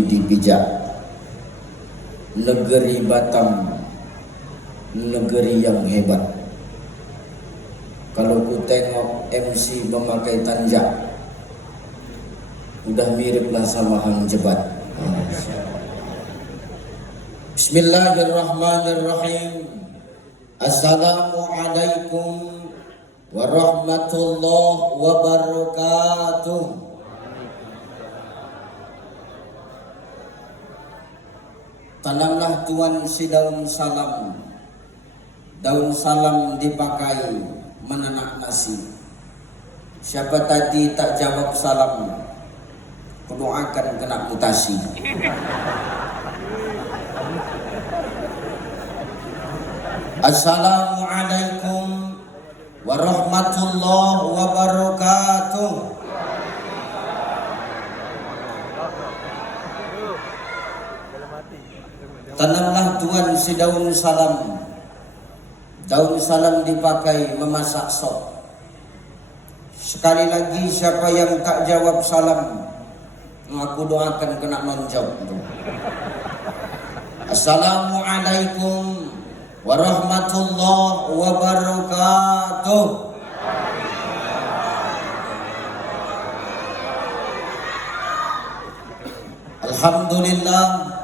mesti dipijak. Negeri Batam, negeri yang hebat. Kalau ku tengok MC memakai tanjak, udah miriplah sama Hang Jebat. Bismillahirrahmanirrahim. Assalamualaikum warahmatullahi wabarakatuh. Tanamlah Tuhan si daun salam. Daun salam dipakai menanak nasi. Siapa tadi tak jawab salam, kudoakan kena mutasi. Assalamualaikum warahmatullahi wabarakatuh. Tanamlah Tuhan si daun salam. Daun salam dipakai memasak sop. Sekali lagi siapa yang tak jawab salam, aku doakan kena nonjok. Assalamualaikum warahmatullahi wabarakatuh. Alhamdulillah,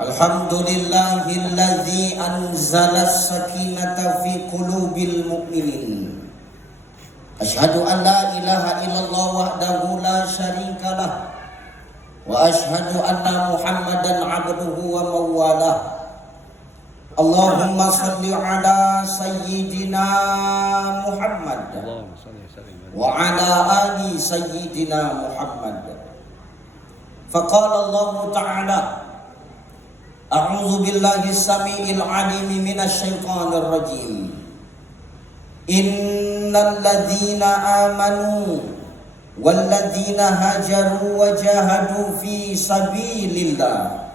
alhamdulillahilladzi anzalas sakinata fi qulubil mu'minin. Asyhadu an la ilaha illallah wahdahu la syarikalah wa asyhadu anna Muhammadan abduhu wa mawalah. Allahumma salli ala sayyidina Muhammad wa ala ali sayyidina Muhammad. Faqala Allah Ta'ala, a'udzu billahi samiil 'aliim minasy syaithaanir rajiim. Innal ladzina amanu wal ladzina hajaru wa jahadu fi sabilillah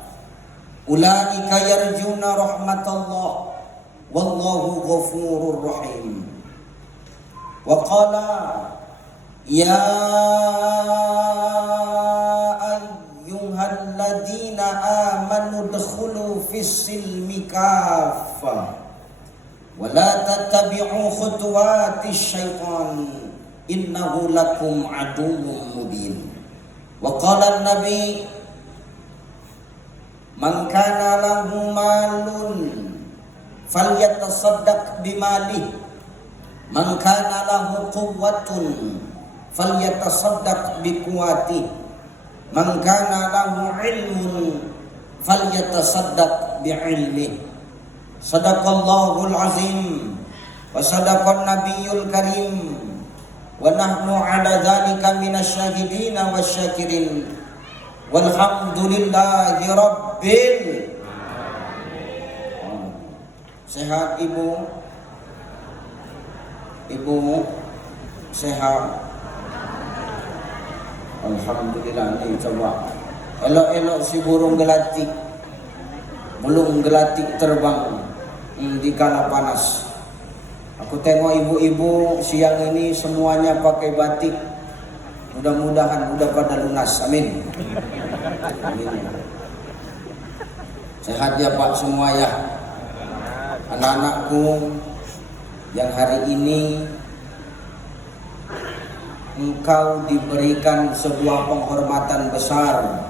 ulaika yarjuna rahmatallah wallahu ghafurur rahim. Wa qala ya ayyuhalladzina amanu dkhulu fis-silmi kaffah wa la tattabi'u khutuwatis syaitan innahu lakum aduwwun mubin. Wa qala an-nabi man kana lahu malun falyatasaddaq bimalihi man kana lahu quwwatun falyatasaddaq biquwwatihi man kana lahu ilmun falyatasaddaq bi'ilmihi. Sadaqallahul azim wa sadaqan nabiyyul karim wa nahnu ala dzalika minasyahidina wasyakirin walhamdulillahi rabbil alamin. Sehat ibu? Ibu sehat? Alhamdulillah. Nih coba elok-elok si burung gelatik, belum gelatik terbang di kala panas. Aku tengok ibu-ibu siang ini semuanya pakai batik. Mudah-mudahan udah pada lunas. Amin. Amin. Sehat ya Pak semua ya. Anak-anakku yang hari ini engkau diberikan sebuah penghormatan besar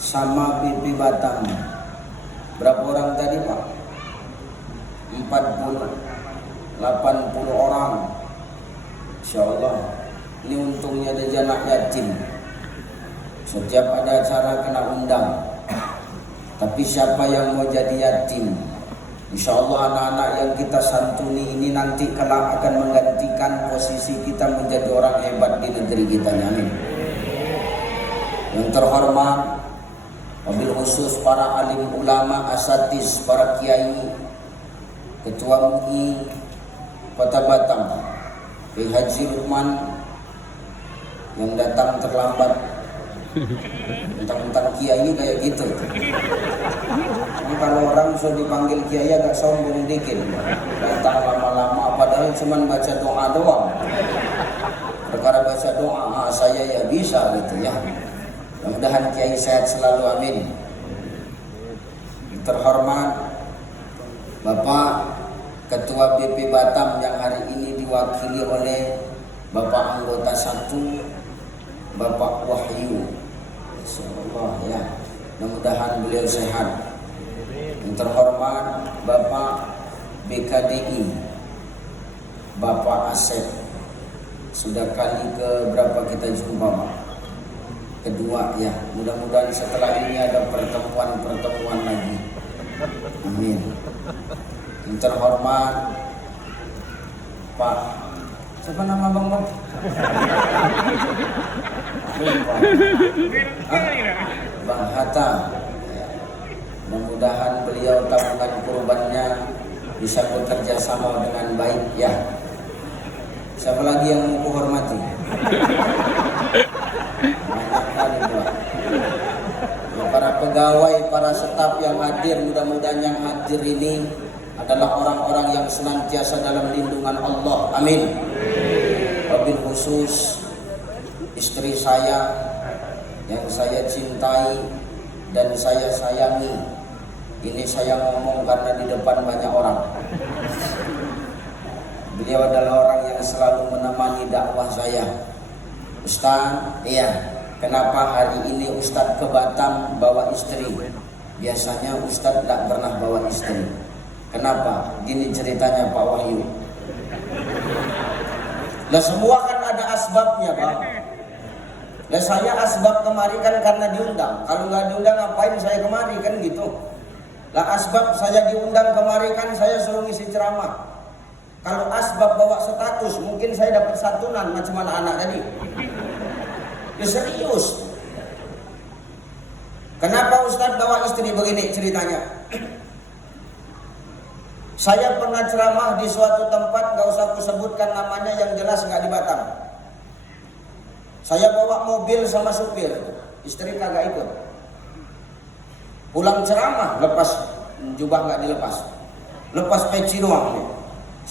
sama BP Batam. Berapa orang tadi Pak? 40, 80 orang. Insyaallah. Ini untungnya ada anak yatim. Setiap ada acara kena undang. Tapi siapa yang mau jadi yatim? Insyaallah anak-anak yang kita santuni ini nanti kelak akan menggantikan posisi kita menjadi orang hebat di negeri kita. Amin. Yang terhormat, wabil khusus para alim ulama, asatiz, para kiai, Ketua MUI Kota Batam, Kiai Haji Lukman yang datang terlambat, mentang-mentang kiai kayak gitu. Ini kalau orang sudah dipanggil kiai agak sombong dikit, datang lama-lama padahal cuma baca doa doang. Perkara baca doa saya ya bisa gitu ya. Mudah-mudahan Kiai sehat selalu, amin. Terhormat Bapak Ketua BP Batam yang hari ini diwakili oleh Bapak anggota 1 Bapak Wahyu, insyaallah ya, mudah-mudahan beliau sehat. Yang terhormat Bapak BKDI Bapak Asep, sudah kali ke berapa kita jumpa Pak? Kedua ya, mudah-mudahan setelah ini ada pertemuan lagi, amin. Yang terhormat Pak, siapa nama Bang? Bang Hatta, mudah-mudahan beliau tabungan kurbannya bisa bekerja sama dengan baik ya. Siapa lagi yang mau kuhormati? Banyak kali Pak. Para pegawai, para staf yang hadir, mudah-mudahan yang hadir ini adalah orang-orang yang senantiasa dalam lindungan Allah, amin. Wabil khusus istri saya yang saya cintai dan saya sayangi. Ini saya ngomong karena di depan banyak orang. Beliau adalah orang yang selalu menemani dakwah saya. Ustaz, iya, kenapa hari ini Ustaz ke Batam bawa istri? Biasanya Ustaz tidak pernah bawa istri. Kenapa? Gini ceritanya Pak Wahyu. Lah semua kan ada asbabnya Pak. Lah saya asbab kemari kan karena diundang. Kalau nggak diundang ngapain saya kemari kan gitu. Lah asbab saya diundang kemari kan saya suruh ngisi ceramah. Kalau asbab bawa status mungkin saya dapat santunan macam anak-anak tadi. Ya serius. Kenapa Ustaz bawa istri begini ceritanya? Saya pernah ceramah di suatu tempat, gak usah aku sebutkan namanya, yang jelas gak di Batam. Saya bawa mobil sama supir, istri kagak ikut. Pulang ceramah, lepas jubah gak dilepas, lepas peci doang nih,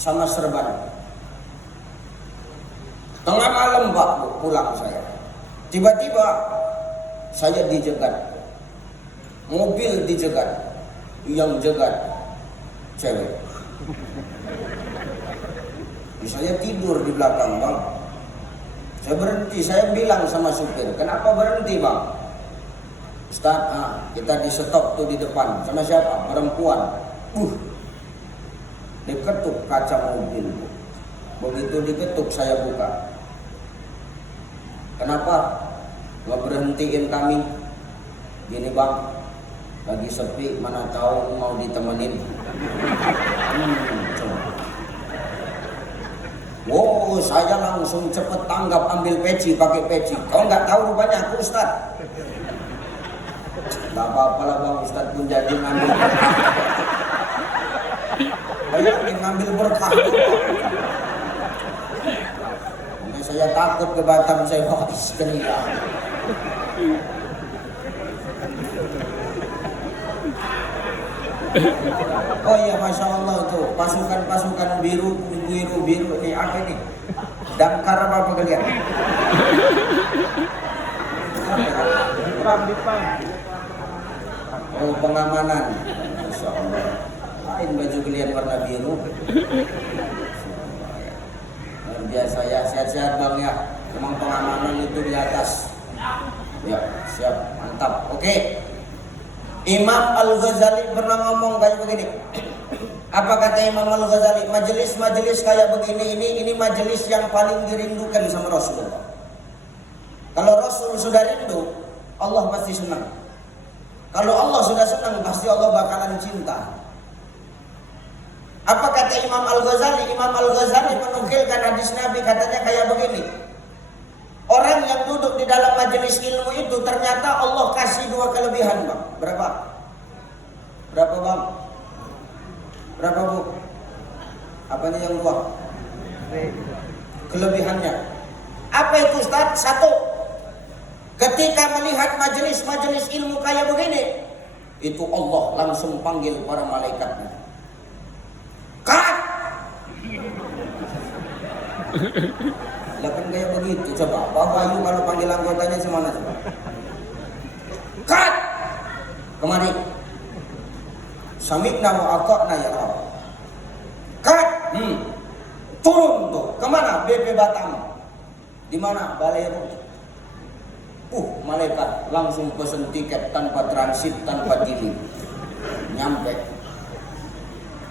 sama serban. Tengah malam Pak, pulang saya. Tiba-tiba saya dijegat, mobil dijegat, yang jegat cewek. Saya tidur di belakang Bang. Saya berhenti, saya bilang sama supir, kenapa berhenti Bang? Ustaz, kita di stop tuh di depan. Sama siapa? Perempuan. Diketuk kaca mobil. Begitu diketuk saya buka. Kenapa nggak berhentiin kami? Gini Bang, lagi sepi, mana tahu mau ditemenin. Wow, saya langsung cepet tanggap, ambil peci, pakai peci. Kau nggak tahu rupanya aku Ustaz. Gak apa-apa lah Bang, Ustaz pun jadi ngambil berkah. Bayangin ngambil berkah. Saya takut ke Batam, saya bawa istri. Oh iya, Masya Allah tuh pasukan biru ini apa ini? Damkar apa kalian? Oh, pengamanan. Masya Allah. Lain baju kalian warna biru. Luar biasa ya, sehat-sehat Bang ya. Memang pengamanan itu di atas. Ya, siap, mantap. Oke. Imam Al-Ghazali pernah ngomong kayak begini. Apa kata Imam Al-Ghazali? Majelis-majelis kayak begini ini majelis yang paling dirindukan sama Rasulullah. Kalau Rasul sudah rindu, Allah pasti senang. Kalau Allah sudah senang, pasti Allah bakalan cinta. Apa kata Imam Al-Ghazali? Imam Al-Ghazali menukilkan hadis Nabi, katanya kayak begini. Orang yang duduk di dalam majelis ilmu itu ternyata Allah kasih 2 kelebihan Bang. Berapa? Berapa Bang? Berapa Bu? Apa nih yang 2? Kelebihannya. Apa itu Ustaz? 1. Ketika melihat majelis-majelis ilmu kayak begini, itu Allah langsung panggil para malaikatnya. Kat! Lah kan kayak begitu, coba Pak Wahyu kalau panggil anggotanya semana coba? Kemari. Sami'na wa ata'na ya Rabb. Kat. Turun tuh. Kemana? BP Batam. Di mana? Balero. Malaikat langsung pesen tiket tanpa transit, tanpa dealing. Nyampe.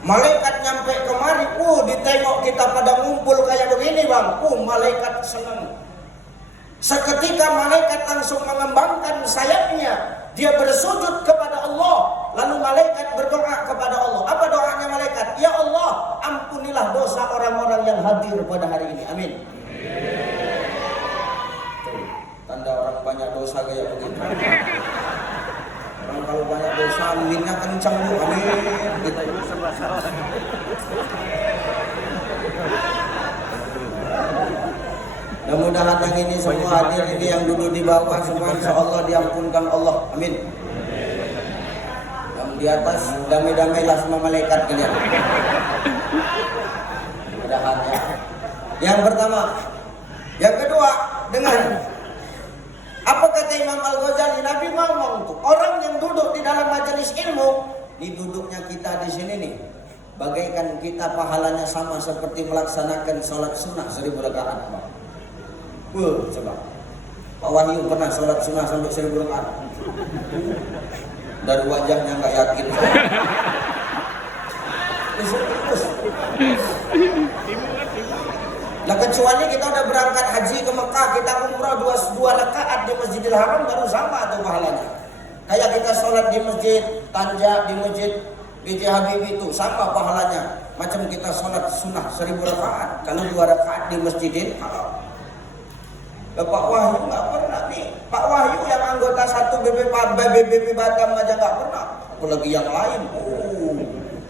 Malaikat nyampe kemari, ditengok kita pada ngumpul kayak begini bang. Malaikat senang. Seketika malaikat langsung mengembangkan sayapnya. Dia bersujud kepada Allah. Lalu malaikat berdoa kepada Allah. Apa doanya malaikat? Ya Allah, ampunilah dosa orang-orang yang hadir pada hari ini. Amin. Tanda orang banyak dosa kayak begitu. Orang kalau banyak dosa, aminnya kencang bu. Amin. Gitu. Mudah-mudahan yang ini semua hadir ini yang dulu di bawah semua insya Allah diampunkan Allah. Amin. Yang di atas damai-damailah sama malaikat kalian. Mudah-mudahan ya. Yang pertama. Yang kedua, dengar. Apa kata Imam Al-Ghazali? Nabi ngomong tuh, orang yang duduk di dalam majelis ilmu, di duduknya kita di sini nih, bagaikan kita pahalanya sama seperti melaksanakan sholat sunnah 1000 rakaat. Coba, Pak Wahyu pernah sholat sunnah sampai 1000 rakaat? Dari wajahnya nggak yakin. Nah kecuali kita udah berangkat haji ke Mekah, kita umrah 2 rakaat di Masjidil Haram baru sama tuh pahalanya. Kayak kita sholat di Masjid Tanja, di Masjid B.J. Habibie itu sama pahalanya. Macam kita sholat sunnah 1000 rakaat, kalau 2 rakaat di Masjidil Haram. Pak Wahyu nggak pernah nih. Pak Wahyu yang anggota 1 BPP Batam aja nggak pernah. Apalagi yang lain,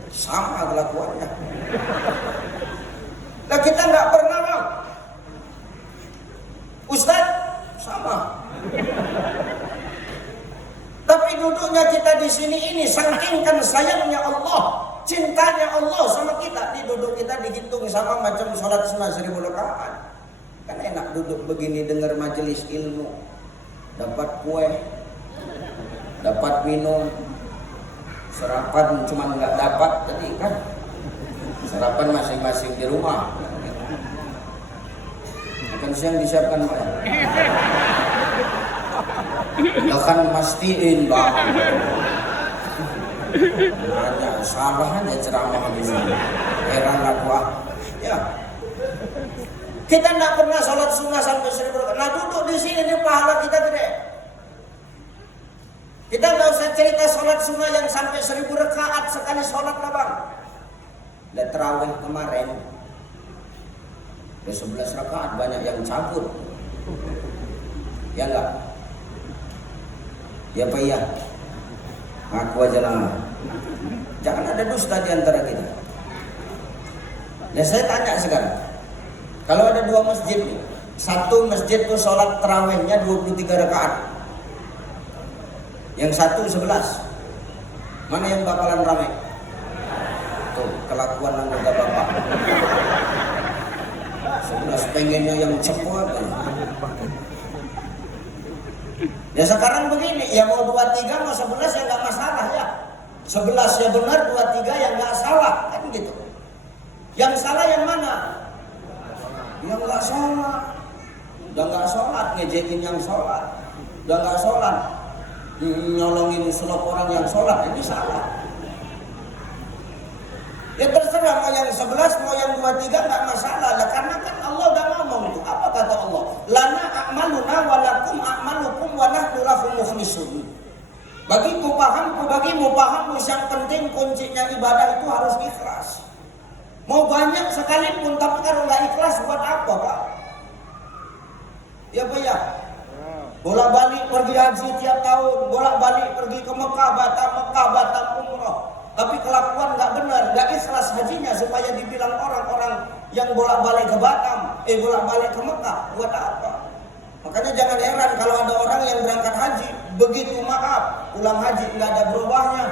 sama kelakuannya. Nah kita nggak pernah bang. Ustaz sama. Tapi duduknya kita di sini ini saking sayangnya Allah, cintanya Allah sama kita. Di duduk kita dihitung sama macam sholat sunnah 1000 rakaat. Kan enak duduk begini dengar majelis ilmu, dapat kue, dapat minum, sarapan cuma nggak dapat tadi kan, sarapan masing-masing di rumah. Makan siang disiapkan Pak. Ya kan mastiin bang. Nanya salah aja ceramah di sini. Heran aku ya. Kita tidak pernah sholat sunnah sampai 1000 rakaat. Nah duduk di sini nih pahala kita gede. Kita nggak usah cerita sholat sunnah yang sampai 1000 rakaat sekali sholat lah bang. Dan terawih kemarin, ada 11 rakaat banyak yang cabut. Ya enggak? Ya Pak ya. Aku aja lah. Jangan ada dusta di antara kita. Dan saya tanya sekarang. Kalau ada 2 masjid, satu masjid tuh sholat terawihnya 23 rakaat, yang satu 11, mana yang bakalan ramai? Tuh kelakuan anggota bapak. 11 pengennya yang cepat. Ya sekarang begini, ya mau 23 mau 11 ya nggak masalah ya. 11 ya benar, 23 ya nggak salah kan gitu. Yang salah yang mana? Yang nggak sholat, udah nggak sholat, ngejekin yang sholat, udah nggak sholat, nyolongin selop orang yang sholat, ini salah. Ya terserah mau yang 11 mau yang 23 nggak masalah lah, karena kan Allah udah ngomong tuh. Apa kata Allah? Lana a'maluna walakum a'malukum wa nahnu lahu mukhlisun. Bagiku pahamku, bagimu pahammu, yang penting kuncinya ibadah itu harus ikhlas. Mau banyak sekalipun, tapi kalau nggak ikhlas buat apa Pak? Ya Pak ya. Bolak-balik pergi haji tiap tahun, bolak-balik pergi ke Mekah, Batam umroh. Tapi kelakuan nggak benar, nggak ikhlas hajinya supaya dibilang orang-orang yang bolak-balik ke Batam, bolak-balik ke Mekah, buat apa? Makanya jangan heran kalau ada orang yang berangkat haji, begitu maaf, pulang haji nggak ada berubahnya,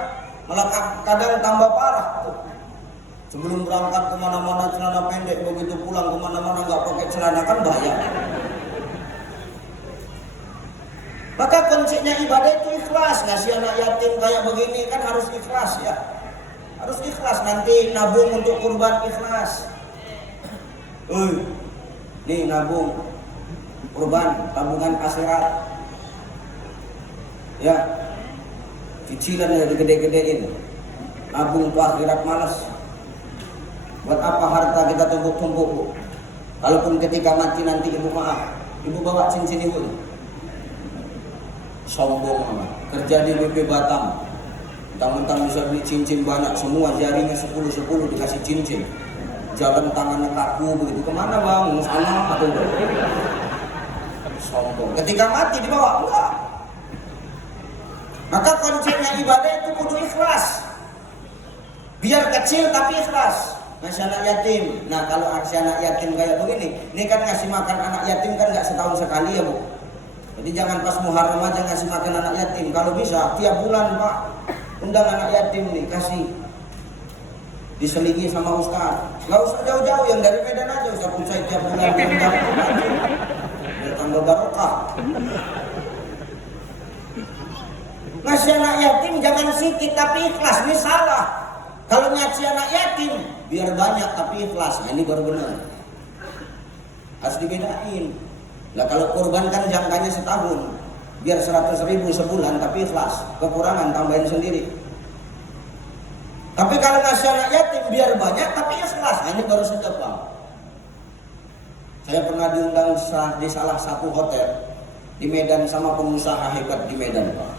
malah kadang tambah parah tuh. Sebelum berangkat kemana-mana celana pendek, begitu pulang kemana-mana nggak pakai celana, kan bahaya. Maka kuncinya ibadah itu ikhlas. ngasih anak yatim kayak begini kan harus ikhlas ya. Harus ikhlas, nanti nabung untuk kurban ikhlas. Nih nabung kurban, tabungan akhirat. Ya, cicilan ya digede-gedein. Nabung untuk akhirat malas. Buat apa harta kita tumpuk-tumpuk? Kalaupun ketika mati nanti ibu maaf, ibu bawa cincin ibu. Sombong amat. Kerja di BP Batam, mentang-mentang bisa beli cincin banyak, semua jarinya 10-10 dikasih cincin. Jalan tangannya kaku begitu, kemana bang? Sana atau sombong. Ketika mati dibawa enggak. Maka kuncinya ibadah itu kudu ikhlas. Biar kecil tapi ikhlas. Ngasih anak yatim. Nah kalau ngasih anak yatim kayak begini, ini kan ngasih makan anak yatim kan nggak setahun sekali ya bu. Jadi jangan pas Muharram aja ngasih makan anak yatim. Kalau bisa tiap bulan pak, undang anak yatim nih, kasih. Diselingi sama ustaz. Nggak usah jauh-jauh, yang dari Medan aja Ustaz Ucai tiap bulan diundang. Biar tambah barokah. Ngasih anak yatim jangan sedikit tapi ikhlas, ini salah. Kalau ngasih anak yatim biar banyak tapi ikhlas, nah ini baru benar. Harus dibedain. Lah kalau kurban kan jangkanya setahun, biar 100.000 sebulan tapi ikhlas, kekurangan tambahin sendiri. Tapi kalau ngasih anak yatim biar banyak tapi ikhlas, nah ini baru sedap Bang. Saya pernah diundang di salah satu hotel di Medan sama pengusaha hebat di Medan Pak.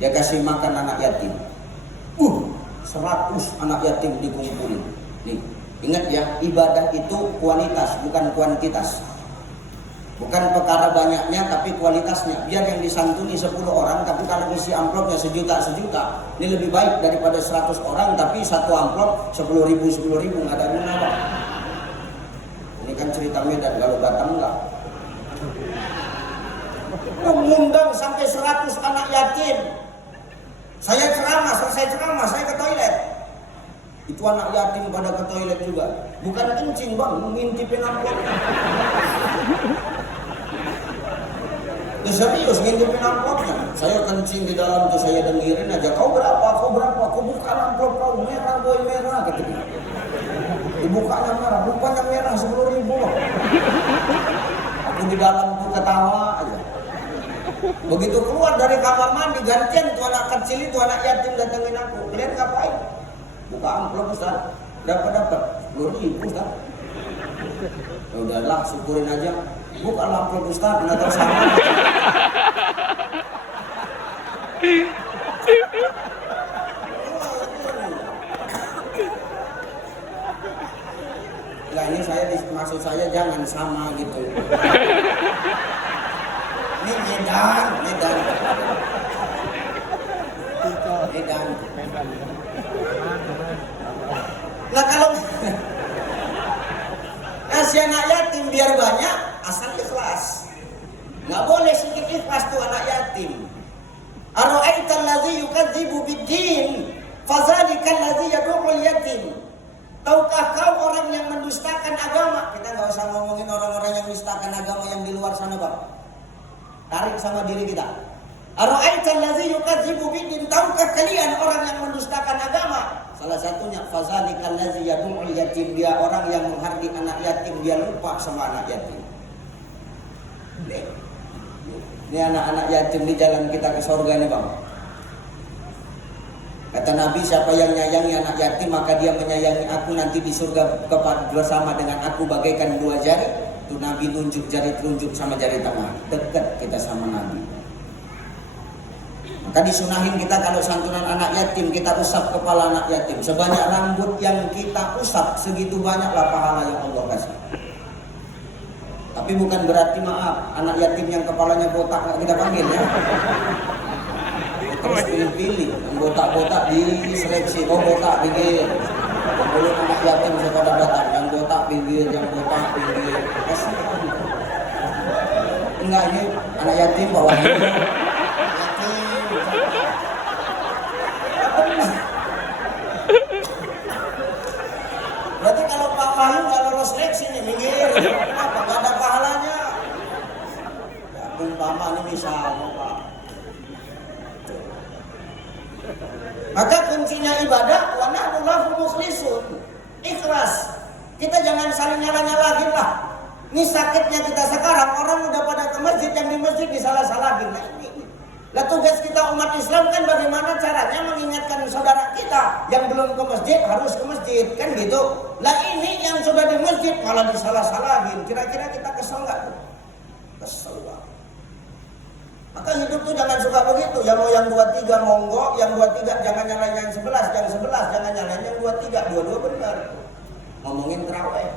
Dia kasih makan anak yatim. 100 anak yatim dikumpulin. Nih, ingat ya, ibadah itu kualitas bukan kuantitas. Bukan perkara banyaknya tapi kualitasnya. Biar yang disantuni 10 orang tapi kalau isi amplopnya sejuta. Ini lebih baik daripada 100 orang tapi satu amplop 10.000 nggak ada guna Pak. Ini kan cerita Medan, kalau Batam enggak. Mengundang sampai 100 anak yatim. Saya ceramah, selesai ceramah saya ke toilet. Itu anak yatim pada ke toilet juga. Bukan kencing Bang, ngintipin amplop. Ya serius, ngintipin amplopnya. Saya kencing di dalam tuh, saya dengerin aja. Kau berapa? Kau buka amplop kau, merah boy, merah ketika. Dibukanya merah, rupanya merah 10.000. Aku di dalam tuh ketawa aja. Begitu keluar dari kamar mandi, gantian tuh anak kecil itu, anak yatim datengin aku. Kalian ngapain? Buka amplop Ustaz. Berapa dapat? 10.000 Ustaz. Ya udahlah, syukurin aja. Buka amplop Ustaz, nggak tersama. Nah ini maksud saya jangan sama gitu. Ini Medan. Nah kalau ngasih anak yatim biar banyak, asal ikhlas. Nggak boleh sedikit ikhlas tuh anak yatim. Ara'aital ladzi yukadzibu bid-din, fadzalikal ladzi yad'ul yatim. Tahukah kau orang yang mendustakan agama? Kita nggak usah ngomongin orang-orang yang mendustakan agama yang di luar sana Bang. Tarik sama diri kita. Ara'aital ladzi yukadzibu bid-din, tahukah kalian orang yang mendustakan agama? Salah satunya fadzalikal ladzi yad'ul yatim, dia orang yang menghardik anak yatim, dia lupa sama anak yatim. Ini anak-anak yatim di jalan kita ke surga nih Bang. Kata Nabi, siapa yang menyayangi anak yatim maka dia menyayangi aku nanti di surga bersama dengan aku bagaikan 2 jari. Itu Nabi tunjuk jari telunjuk sama jari tengah. Dekat kita sama Nabi. Maka disunahin kita kalau santunan anak yatim kita usap kepala anak yatim. Sebanyak rambut yang kita usap segitu banyaklah pahala yang Allah kasih. Tapi bukan berarti maaf anak yatim yang kepalanya botak nggak kita panggil ya. Terus pilih-pilih, yang botak-botak diseleksi. Oh botak pinggir. Boleh anak yatim sepada datang, yang botak pinggir, yang botak pinggir. Enggak, ini anak yatim bawah ini. Berarti kalau Pak Wahyu nggak lolos seleksi nih, minggir. Kenapa? Nggak ada pahalanya. Ya, umpama ini misalnya Pak. Maka kuncinya ibadah wa nahnu lahu mukhlisun. Ikhlas. Kita jangan saling nyalah-nyalahin lah. Ini sakitnya kita sekarang, orang udah pada ke masjid, yang di masjid disalah-salahin. Nah ini. Lah tugas kita umat Islam kan bagaimana caranya mengingatkan saudara kita yang belum ke masjid harus ke masjid, kan gitu. Lah ini yang sudah di masjid malah disalah-salahin. Kira-kira kita kesel nggak tuh? Kesel banget. Maka hidup tuh jangan suka begitu. Yang mau yang 23 monggo, yang 23 jangan nyalain yang 11, yang 11 jangan nyalain yang 23. Dua-dua benar. Ngomongin terawih.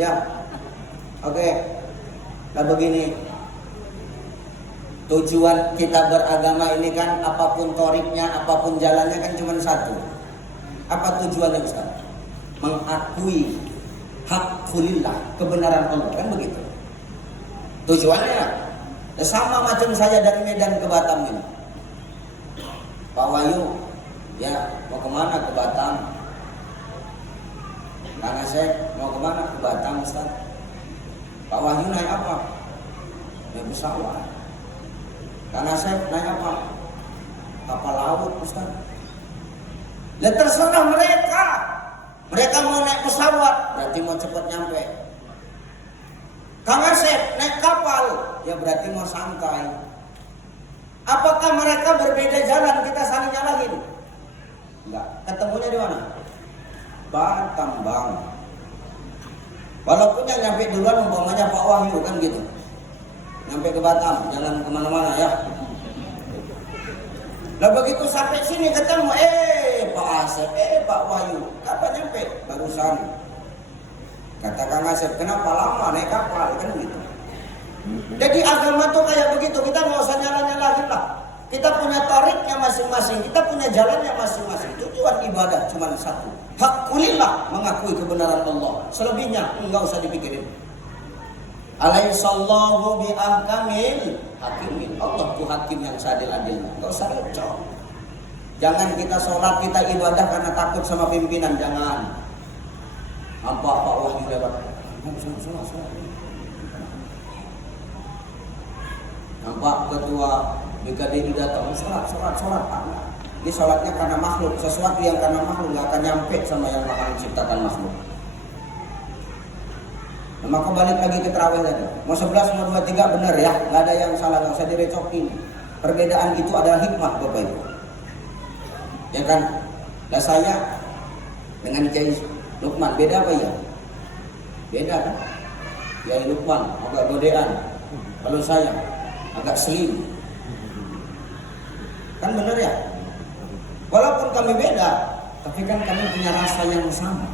Ya. Oke. Nah begini. Tujuan kita beragama ini kan apapun toriknya, apapun jalannya kan cuma satu. Apa tujuannya Ustaz? Mengakui haqqulillah, kebenaran Allah, kan begitu. Tujuannya sama macam saya dari Medan ke Batam ini. Pak Wahyu, ya mau kemana ke Batam? Kang Asep mau kemana ke Batam Ustaz? Pak Wahyu naik apa? Naik pesawat. Kang Asep naik apa? Kapal laut Ustaz. Ya terserah mereka. Mereka mau naik pesawat, berarti mau cepat nyampe. Kang Asep naik kapal, ya berarti mau santai. Apakah mereka berbeda jalan, kita saling nyalahin? Enggak. Ketemunya di mana? Batam Bang. Walaupun yang nyampe duluan umpamanya Pak Wahyu kan gitu. Nyampe ke Batam, jangan kemana-mana ya. Lah begitu sampai sini ketemu, Pak Asep, Pak Wahyu, kapan nyampe? Barusan. Kata Kang Asep, kenapa lama naik kapal? Kan gitu. Jadi agama tuh kayak begitu, kita nggak usah nyala-nyalahin lah. Kita punya tariknya masing-masing, kita punya jalannya masing-masing. Tujuan ibadah cuma satu. Haqqulillah, mengakui kebenaran Allah. Selebihnya nggak usah dipikirin. Alaihissallahu biahkamil hakimin. Allah tuh hakim yang seadil-adilnya. Nggak usah recok. Jangan kita sholat, kita ibadah karena takut sama pimpinan, jangan. Nampak Pak Wahyu lewat. Sholat. Nampak ketua BKD datang, sholat. Ini sholatnya karena makhluk. Sesuatu yang karena makhluk nggak akan nyampe sama yang Maha menciptakan makhluk. Nah, maka balik lagi ke terawih tadi. Mau 11, mau 23 benar ya, nggak ada yang salah, nggak usah direcokin. Perbedaan itu adalah hikmah Bapak Ibu. Ya kan? Nah saya dengan Kiai Lukman beda apa ya? Beda kan? Kiai Lukman agak godean. Kalau saya agak slim. Kan benar ya? Walaupun kami beda, tapi kan kami punya rasa yang sama.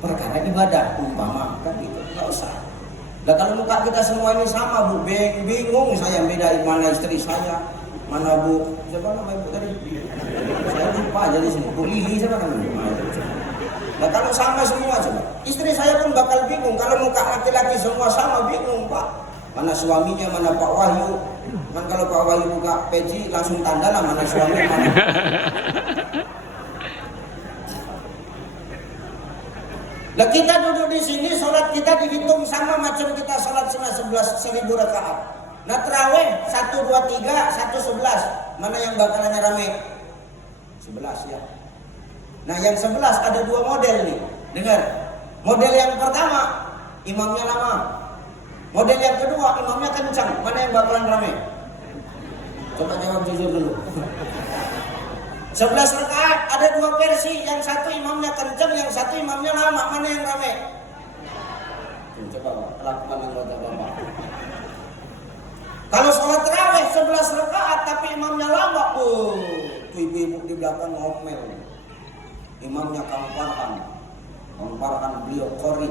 Perkara ibadah umpama kan gitu, nggak usah. Nah kalau muka kita semua ini sama Bu, bingung saya bedain mana istri saya, mana Bu, siapa nama ibu tadi? Saya lupa jadi sini, Bu Lili siapa namanya? Nah kalau sama semua coba, istri saya pun bakal bingung. Kalau muka laki-laki semua sama bingung Pak. Mana suaminya, mana Pak Wahyu. Kan kalau Pak Wahyu buka peci langsung tanda lah mana suami mana. Lah kita duduk di sini, sholat kita dihitung sama macam kita sholat sunah 11.000 rakaat. Nah terawih 1, 2, 3, 1, 11. Mana yang bakalannya rame? 11 ya. Nah yang 11 ada 2 model nih. Dengar. Model yang pertama imamnya lama. Model yang kedua imamnya kencang. Mana yang bakalan rame? Coba jawab jujur dulu. 11 rakaat ada 2 versi, yang satu imamnya kencang, yang satu imamnya lama. Mana yang rame? Coba lakukan anggota Bapak. Kalau sholat tarawih 11 rakaat tapi imamnya lama, tuh ibu-ibu di belakang ngomel. Imamnya Kang Farhan beliau qori,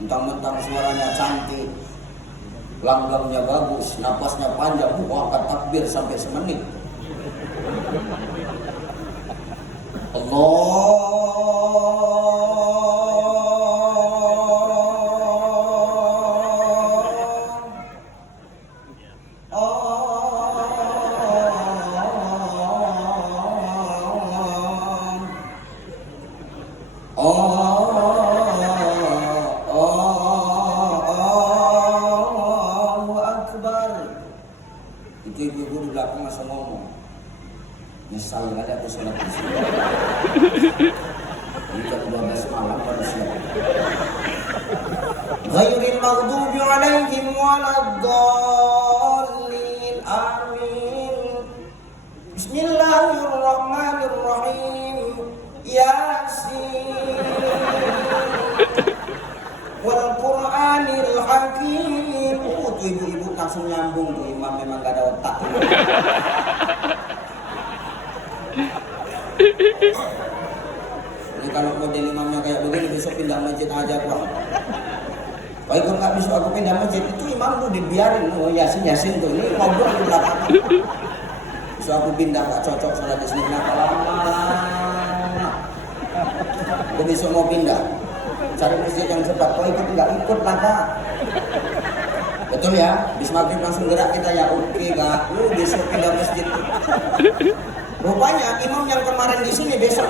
mentang-mentang suaranya cantik, langgamnya bagus, napasnya panjang, angkat takbir sampai semenit. Allahu Akbar. Itu ibu-ibu di belakang langsung ngomong, Nyesal kali aku sholat di sini. Ini jam 12 malam baru siap. Ghairil maghdubi alaihim waladdallin. Amin. Bismillahirrahmanirrahim. Yasin. Wal Qur'anil Hakim. Tuh ibu-ibu langsung nyambung tuh, imam memang gak ada otak. Ini kalau model imamnya kayak begini, besok pindah masjid aja bro. Kalau ikut nggak besok aku pindah masjid, itu imam tuh dibiarin, oh yasin tuh, ini ngobrol di belakang. Besok aku pindah nggak cocok sholat di sini, kenapa lama? Aku besok mau pindah, cari masjid yang cepat. Kalau ikut nggak ikut lah kak. Betul ya, bis maghrib langsung gerak kita ya, oke kak. Lu besok pindah masjid. Rupanya imam yang kemarin di sini besok.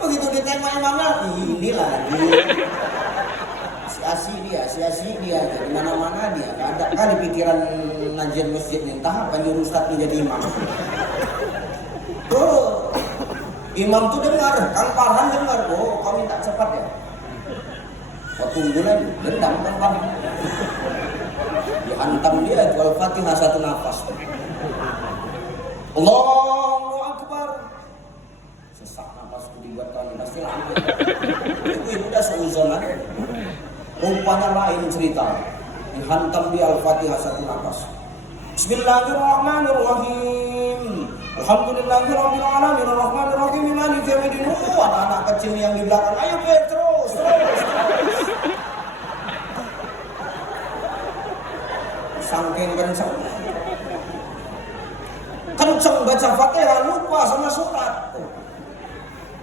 Begitu ditengok imamnya, ini lagi. Si-asi dia, jadi mana-mana dia. Gak ada kali pikiran najian masjid nih, entah apa nyuruh ustadz menjadi imam. Tuh, imam tuh dengar, Kang Farhan dengar, oh kau minta cepat ya. Kau tunggu lagi, dendam Kang Farhan. Dihantam dia itu Al-Fatihah satu nafas. Allahu Akbar. Sesak nafasku dibuat kali, pasti lama. Itu udah seuzonan. Rupanya lain cerita. Dihantam dia Al-Fatihah satu nafas. Bismillahirrahmanirrahim. Alhamdulillahirabbil alamin arrahmanir rahim maliki yaumiddin. Anak-anak kecil yang di belakang, ayo terus. Saking kenceng baca Fatihah lupa sama surat.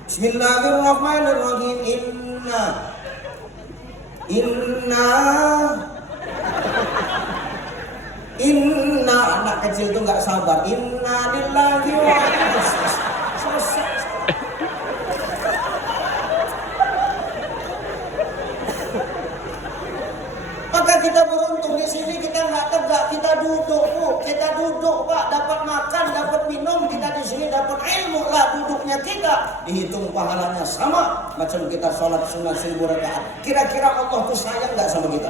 Bismillahirrahmanirrahim. Inna anak kecil itu nggak sabar. Inna lillahi wa inna selesai. Maka kita beruntung di sini kita nggak tegak, kita duduk, Pak, dapat makan, dapat minum, kita di sini dapat ilmu lah, duduknya kita dihitung pahalanya sama macam kita sholat sunat 1000 rakaat. Kira-kira Allah tuh sayang nggak sama kita?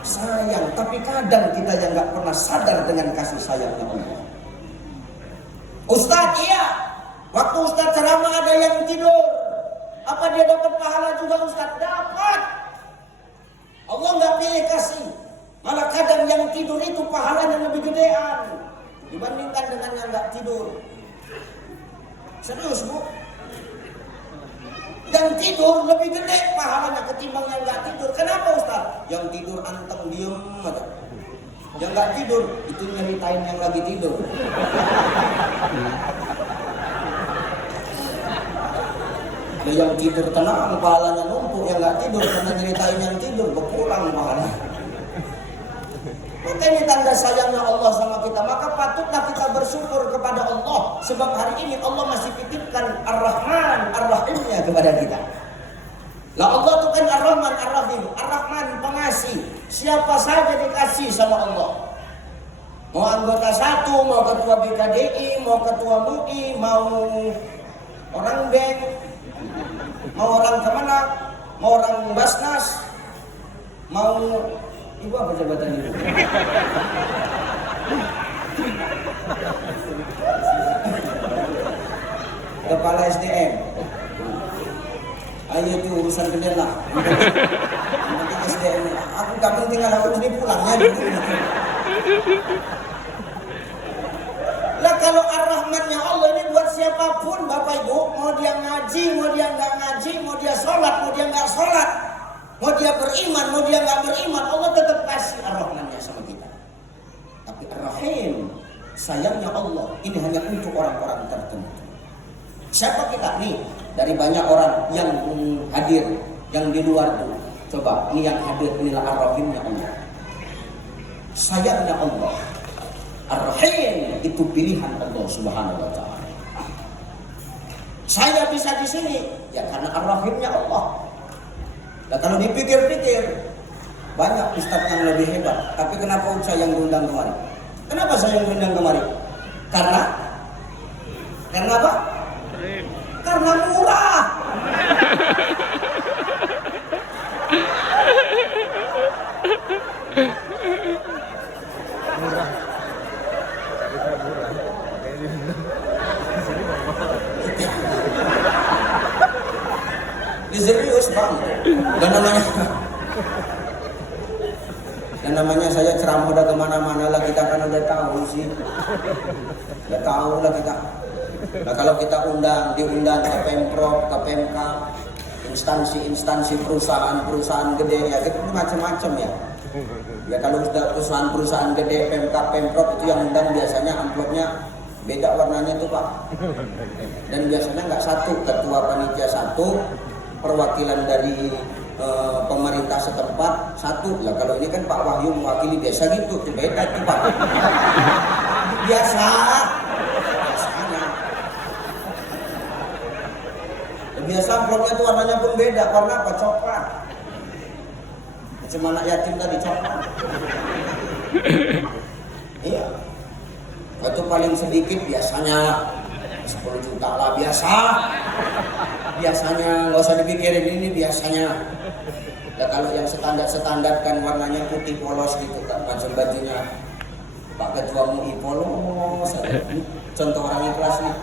Sayang, tapi kadang kita yang nggak pernah sadar dengan kasih sayangnya Allah. Ustadz, iya, waktu Ustadz ceramah ada yang tidur, apa dia dapat pahala juga Ustadz? Dapat. Allah nggak pilih kasih, malah kadang yang tidur itu pahalanya lebih gedean dibandingkan dengan yang nggak tidur. Serius bu, yang tidur lebih gede pahalanya ketimbang yang nggak tidur. Kenapa Ustaz? Yang tidur anteng diem aja, yang nggak tidur itu nyeritain yang lagi tidur. Yang tidur tenang, pahalanya numpuk. Yang nggak tidur karena nyeritain yang tidur, berkurang pahalanya. Maka ini tanda sayangnya Allah sama kita. Maka patutlah kita bersyukur kepada Allah. Sebab hari ini Allah masih titipkan Ar-Rahman, Ar-Rahimnya kepada kita. Lah Allah itu kan Ar-Rahman, Ar-Rahim. Ar-Rahman pengasih. Siapa saja dikasih sama Allah. Mau anggota satu, mau ketua BKDI, mau ketua MUI, mau orang bank, mau orang Kemenak, mau orang Basnas, mau ibu apa jabatan ibu? Kepala SDM. Ayo itu urusan gede lah. Penting SDM. Aku gak penting kalau ini pulangnya gitu. Lah kalau Ar-Rahmannya Allah ini buat siapapun Bapak Ibu, mau dia ngaji, mau dia nggak ngaji, mau dia sholat, mau dia nggak sholat, mau dia beriman, mau dia nggak beriman, Allah tetap kasih Ar-Rahmannya sama kita. Tapi Ar-Rahim, sayangnya Allah ini hanya untuk orang-orang tertentu. Siapa kita nih? Dari banyak orang yang hadir, yang di luar tuh. Coba, ini yang hadir, inilah Ar-Rahimnya Allah. Sayangnya Allah, Ar-Rahim itu pilihan Allah Subhanahu wa taala. Saya bisa di sini ya karena Ar-Rahimnya Allah. Nah, kalau dipikir-pikir, Banyak ustaz yang lebih hebat. Tapi kenapa saya yang diundang kemari? Kenapa saya yang diundang kemari? Karena apa? Karena murah. Serius bang, dan namanya saya ceramah udah kemana-mana lah, kita kan udah tahu sih, udah tahu lah kita. Nah kalau kita diundang ke Pemprov, ke Pemkab, instansi perusahaan gede ya, gitu macam-macam ya. Ya kalau sudah perusahaan gede, Pemkab, Pemprov itu yang undang biasanya amplopnya beda warnanya tuh Pak. Dan biasanya nggak satu, ketua panitia satu, perwakilan dari pemerintah setempat satu lah. Kalau ini kan Pak Wahyu mewakili, biasa gitu, beda itu Pak. Biasanya biasa amplopnya tuh warnanya pun beda, warna apa? Coklat. Macam anak yatim tadi, coklat. Iya. Itu paling sedikit biasanya 10 juta lah biasanya nggak usah dipikirin, ini biasanya. Nah, kalau yang standar kan warnanya putih polos gitu kan, macam bajunya Pak Ketua MUI polos. Contoh orang ikhlas nih,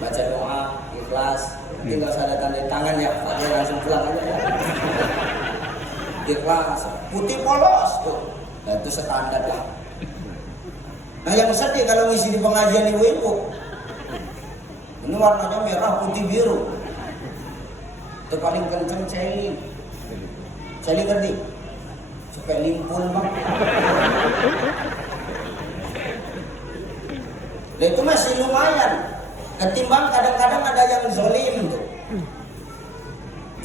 baca doa ikhlas, tinggal usah ada tanda tangan ya Pak, dia langsung pulang aja ya. Ikhlas putih polos tuh, nah, itu standar lah. Nah yang sedih kalau ngisi di pengajian ibu-ibu, ini warnanya merah putih biru, itu paling kenceng celing ngerti? Supaya limpul bang. Nah itu masih lumayan, ketimbang kadang-kadang ada yang zolim tuh.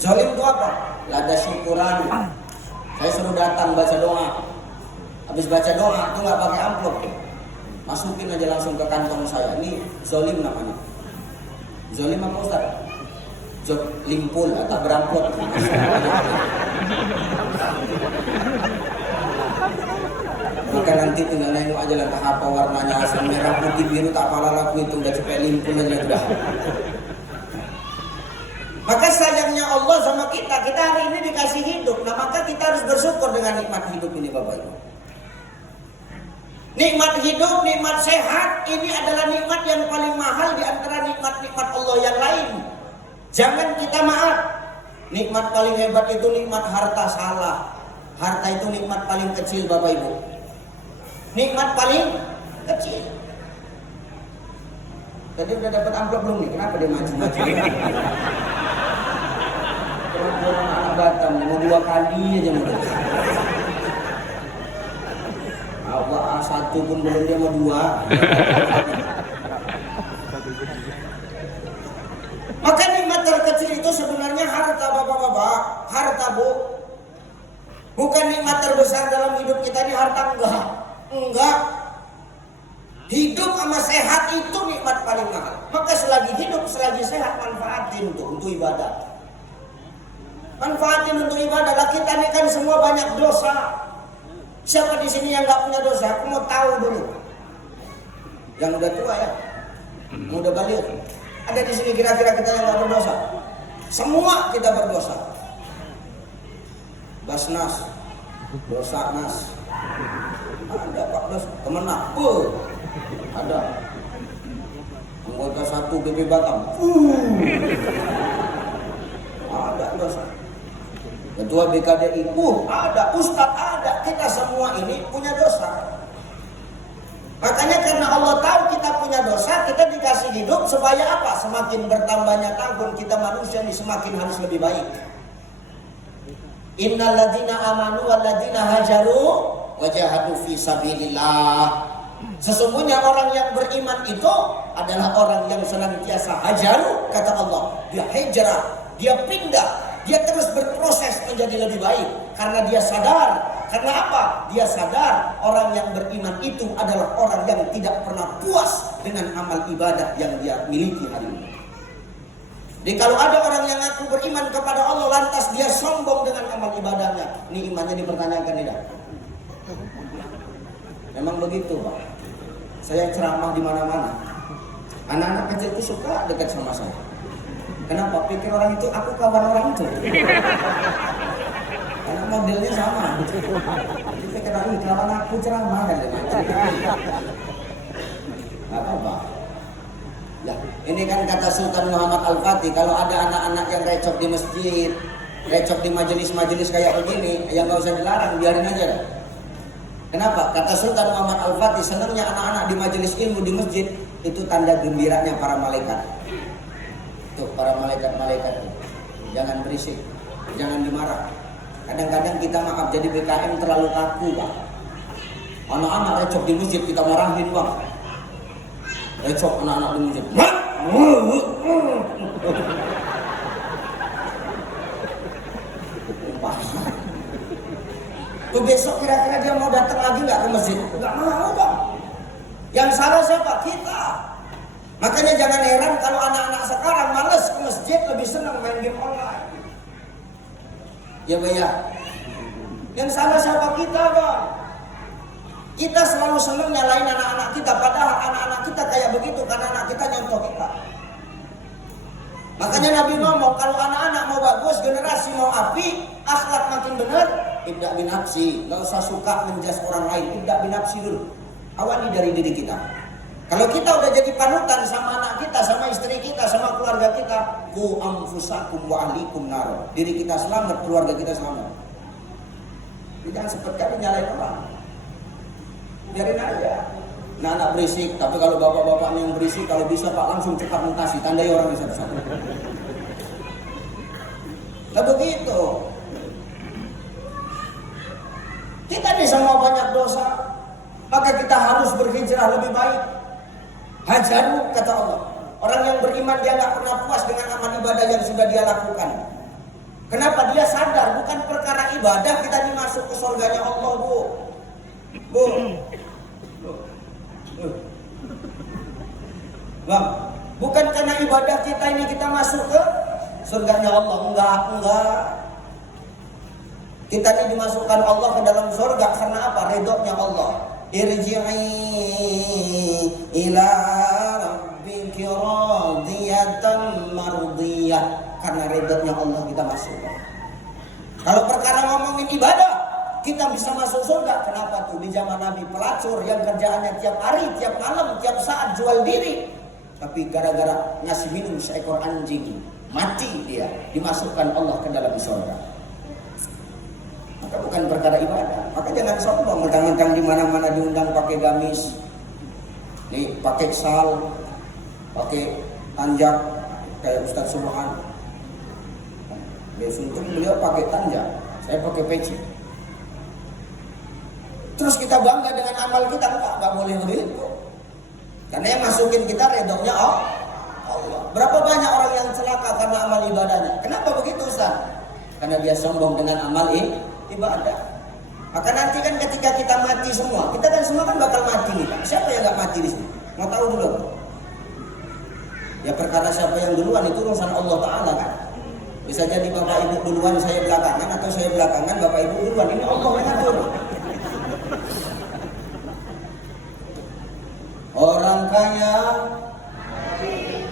Zolim itu apa? Lada syukuran, saya suruh datang baca doa, habis baca doa itu nggak pakai amplop, masukin aja langsung ke kantong saya. Ini zolim namanya. Zolim apa Ustaz? Limpul atau beramplop. Maka nanti tinggal nengok aja lah apa warnanya, asal merah putih biru tak apalah laku itu, udah cepet limpul aja udah. Maka sayangnya Allah sama kita hari ini dikasih hidup. Nah maka kita harus bersyukur dengan nikmat hidup ini Bapak Ibu. Nikmat hidup, nikmat sehat, ini adalah nikmat yang paling mahal di antara nikmat-nikmat Allah yang lain. Jangan kita maaf, nikmat paling hebat itu nikmat harta, salah. Harta itu nikmat paling kecil Bapak Ibu. Nikmat paling kecil. Tadi udah dapat amplop belum nih? Kenapa dia maju-maju? Orang anak Batam mau 2 kali aja mau. Allah A1 pun belum, dia mau 2. Maka nikmat terkecil itu sebenarnya harta bapak-bapak, harta bu. Bukan nikmat terbesar dalam hidup kita ini harta, enggak. Hidup sama sehat itu nikmat paling mahal. Maka selagi hidup, selagi sehat, manfaatin untuk ibadah. Manfaatin untuk ibadah lah. Kita ini kan semua banyak dosa. Siapa di sini yang nggak punya dosa? Aku mau tahu dulu. Yang udah tua ya, yang udah balik. Ada di sini kira-kira kita yang nggak berdosa? Semua kita berdosa. Basnas, dosa nas. Ada Pak Dos, Kemenak, ada. Anggota 1 BP Batam, ada dosa. Ketua BKDI, ada. Ustadz ada. Kita semua ini punya dosa. Makanya karena Allah tahu kita punya dosa, kita dikasih hidup supaya apa? Semakin bertambahnya tahun kita manusia ini semakin harus lebih baik. Innal ladzina amanu wal ladzina hajaru wajahadu fi sabilillah. Sesungguhnya orang yang beriman itu adalah orang yang senantiasa hajaru, kata Allah. Dia hijrah, dia pindah. Dia terus berproses menjadi lebih baik karena dia sadar. Karena apa? Dia sadar orang yang beriman itu adalah orang yang tidak pernah puas dengan amal ibadah yang dia miliki hari ini. Jadi kalau ada orang yang ngaku beriman kepada Allah lantas dia sombong dengan amal ibadahnya, ini imannya dipertanyakan tidak? Memang begitu, Pak. Saya ceramah di mana-mana. Anak-anak kecil itu suka dekat sama saya. Kenapa? Pikir orang itu aku kawan orang itu. Karena modelnya sama. Jadi pikir orang kawan aku ceramah kan. Apa? Ya, ini kan kata Sultan Muhammad Al-Fatih, kalau ada anak-anak yang recok di masjid, recok di majelis-majelis kayak begini, ya nggak usah dilarang, biarin aja dah. Kenapa? Kata Sultan Muhammad Al-Fatih, senangnya anak-anak di majelis ilmu di masjid, itu tanda gembiranya para malaikat. Tuh, para malaikat-malaikat, jangan berisik, jangan dimarah. Kadang-kadang kita maaf jadi BKM terlalu kaku, Pak. Anak-anak recok di masjid kita marahin, Bang. Recok anak-anak di masjid. Tuh besok kira-kira dia mau datang lagi nggak ke masjid? Nggak mau, Bang. Yang salah siapa? Kita. Makanya jangan heran kalau anak-anak sekarang males ke masjid, lebih senang main game online. Ya, Bang ya. Yang salah siapa? Kita, Bang. Kita selalu senang nyalain anak-anak kita, padahal anak-anak kita kayak begitu karena anak kita nyontoh kita. Makanya Nabi ngomong, kalau anak-anak mau bagus, generasi mau api, akhlak makin benar, ibda binafsi. Gak usah suka menjas orang lain, ibda binafsi dulu. Awali dari diri kita. Kalau kita udah jadi panutan sama anak kita, sama istri kita, sama keluarga kita, ku anfusakum wa ahlikum nar. Diri kita selamat, keluarga kita selamat. Jangan seperti kali nyalain orang. Biarin aja. Nah, anak berisik, tapi kalau bapak-bapaknya yang berisik, kalau bisa Pak langsung cepat mutasi, tandai orang bisa bersatu. Nah begitu. Kita ini sama banyak dosa, maka kita harus berhijrah lebih baik. Hajaru, kata Allah. Orang yang beriman dia nggak pernah puas dengan amal ibadah yang sudah dia lakukan. Kenapa? Dia sadar bukan perkara ibadah kita dimasuk ke surganya Allah, Bu. Bang, bukan karena ibadah kita ini kita masuk ke surganya Allah, enggak. Kita ini dimasukkan Allah ke dalam surga karena apa? Ridhonya Allah. Irji'i ila rabbiki radiyatan mardiyah. Karena ridhonya Allah kita masuk. Kalau perkara ngomongin ibadah, kita bisa masuk surga. Kenapa tuh? Di zaman Nabi pelacur yang kerjaannya tiap hari, tiap malam, tiap saat jual diri. Tapi gara-gara ngasih minum seekor anjing, mati dia, dimasukkan Allah ke dalam surga. Maka bukan perkara ibadah. Maka jangan sombong, mentang-mentang di mana-mana diundang pakai gamis, nih pakai sal, pakai tanjak kayak Ustaz Subhan. Untung beliau pakai tanjak, saya pakai peci. Terus kita bangga dengan amal kita, enggak boleh begitu. Karena yang masukin kita redoknya Allah. Berapa banyak orang yang celaka karena amal ibadahnya? Kenapa begitu, Ustaz? Karena dia sombong dengan amal ibadah. Maka nanti kan ketika kita mati semua, kita kan semua kan bakal mati nih. Siapa yang nggak mati di sini? Mau tahu dulu? Ya perkara siapa yang duluan itu urusan Allah Taala kan. Bisa jadi bapak ibu duluan, saya belakangan, atau saya belakangan, bapak ibu duluan. Ini Allah yang ngatur. Orang kaya,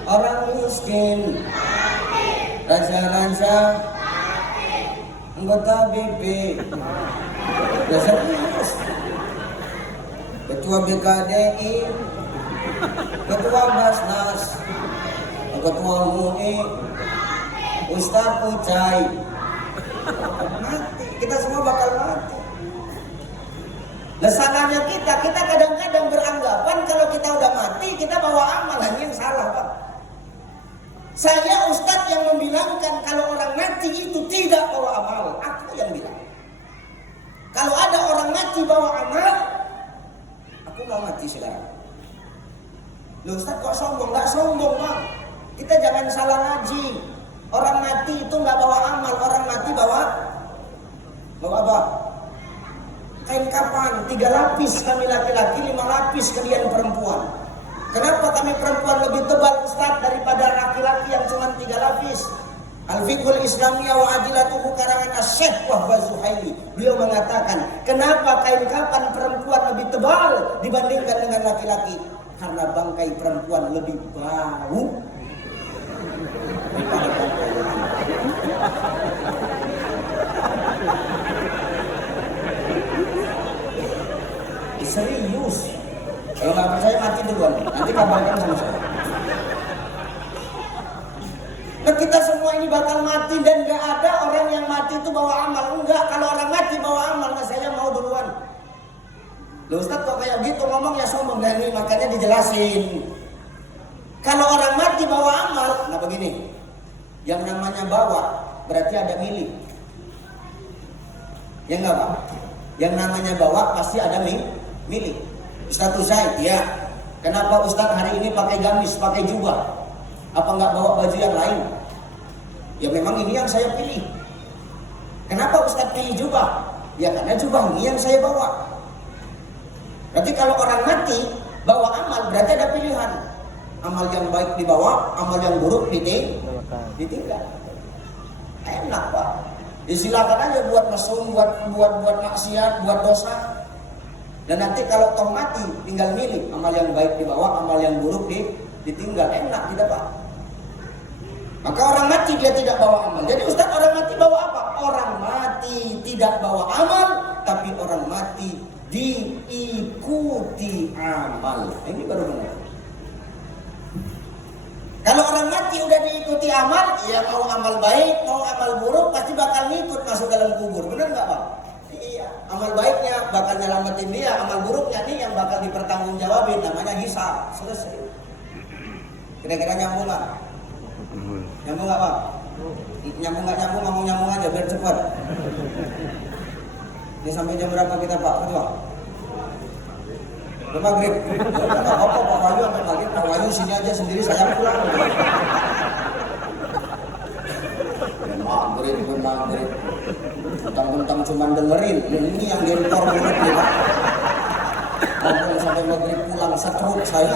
orang miskin, raja-raja, anggota BP, serius, ketua BKDI, ketua Basnas, ketua MUI, Ustaz Ucai, mati. Kita semua bakal mati. Salahnya kita kadang-kadang beranggapan kalau kita udah mati kita bawa amal, hanya yang salah, Pak. Saya Ustadz yang membilangkan kalau orang mati itu tidak bawa amal. Aku yang bilang. Kalau ada orang mati bawa amal, aku mau mati sekarang. Loh Ustadz kok sombong? Nggak sombong, Bang. Kita jangan salah ngaji. Orang mati itu nggak bawa amal, orang mati bawa apa? Kain kapan, 3 lapis kami laki-laki, 5 lapis kalian perempuan. Kenapa kami perempuan lebih tebal Ustaz daripada laki-laki yang cuma 3 lapis? Al-Fiqhul Islamiyah wa Adilatuhu karangan Asy-Syaikh Wahbah Zuhaili. Beliau mengatakan, kenapa kain kapan perempuan lebih tebal dibandingkan dengan laki-laki? Karena bangkai perempuan lebih bau daripada bangkai laki-laki. Serius. Kalau nggak percaya mati duluan. Nanti kabarkan sama saya. Nah, kita semua ini bakal mati dan nggak ada orang yang mati itu bawa amal. Enggak, kalau orang mati bawa amal, nah saya mau duluan. Loh Ustaz kok kayak gitu ngomong ya sombong, dan ini makanya dijelasin. Kalau orang mati bawa amal, nah begini. Yang namanya bawa berarti ada milik. Ya enggak Pak? Yang namanya bawa pasti ada milik. Ustaz Usaid, ya. Kenapa Ustaz hari ini pakai gamis, pakai jubah? Apa enggak bawa baju yang lain? Ya memang ini yang saya pilih. Kenapa Ustaz pilih jubah? Ya karena jubah ini yang saya bawa. Berarti kalau orang mati bawa amal berarti ada pilihan. Amal yang baik dibawa, amal yang buruk ditinggal. Enak Pak. Silakan aja buat mesum, buat maksiat, buat dosa. Dan nanti kalau toh mati tinggal milih, amal yang baik dibawa, amal yang buruk ditinggal. Enak tidak Pak? Maka orang mati dia tidak bawa amal. Jadi Ustaz, orang mati bawa apa? Orang mati tidak bawa amal, tapi orang mati diikuti amal. Ini baru benar. Kalau orang mati udah diikuti amal, ya mau amal baik, mau amal buruk pasti bakal ngikut masuk dalam kubur. Benar nggak Pak? Iya. Amal baiknya bakal nyelamatin dia, amal buruknya nih yang bakal dipertanggungjawabin, namanya hisab. Selesai. Kira-kira nyambung nggak? Nyambung nggak Pak? Nyambung nggak nyambung, ngomong nyambung aja biar cepat. Ini sampai jam berapa kita Pak? Ketua? Udah maghrib. Ya udah nggak apa-apa Pak Wahyu sampai maghrib. Pak Wahyu sini aja sendiri, saya pulang. Maghrib. Mentang-mentang cuma dengerin. Ini yang gempor mulut nih Pak. Ngomong sampai maghrib pulang, setruk saya.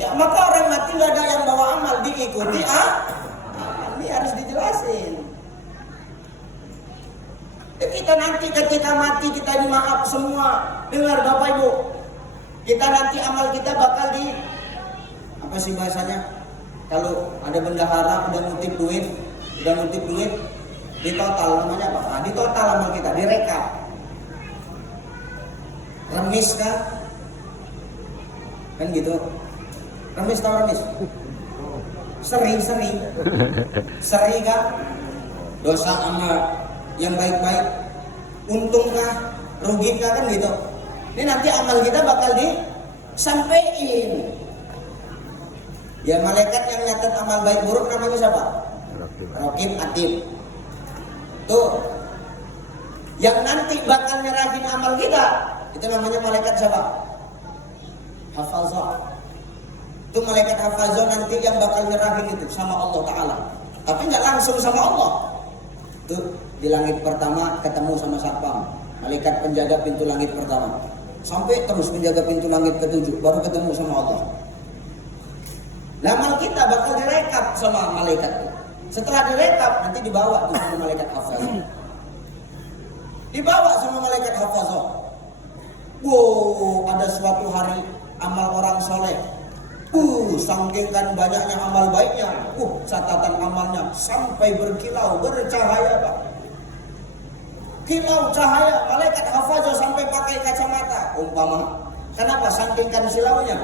Ya maka orang mati nggak ada yang bawa amal, diikuti ini harus dijelasin. Kita nanti ketika mati kita dimaaf semua. Dengar Bapak Ibu, kita nanti amal kita bakal apa sih bahasanya? Kalau ada bendahara udah ngutip duit, di total namanya apa? Nah, di total amal kita direkap. Remis kan gitu. Remis tau remis? Seri kan? Dosa sama yang baik-baik, untungkah, rugikah kan gitu. Ini nanti amal kita bakal disampaikan. Ya malaikat yang nyatet amal baik buruk namanya siapa? Raqib Atid. Tuh. Yang nanti bakal nyerahin amal kita, itu namanya malaikat siapa? Hafazah. Itu malaikat hafazah nanti yang bakal nyerahin itu sama Allah Ta'ala. Tapi nggak langsung sama Allah. Tuh di langit pertama ketemu sama Satpam, malaikat penjaga pintu langit pertama, sampai terus menjaga pintu langit ke-7, baru ketemu sama Allah. Nah, amal kita bakal direkap sama malaikat itu. Setelah direkap nanti dibawa tuh sama malaikat hafazah. Dibawa sama malaikat hafazah. Wow, ada suatu hari amal orang soleh. Saking kan banyaknya amal baiknya, catatan amalnya sampai berkilau, bercahaya Pak. Kilau cahaya, malaikat hafazah sampai pakai kacamata umpama. Kenapa? Saking kan silaunya.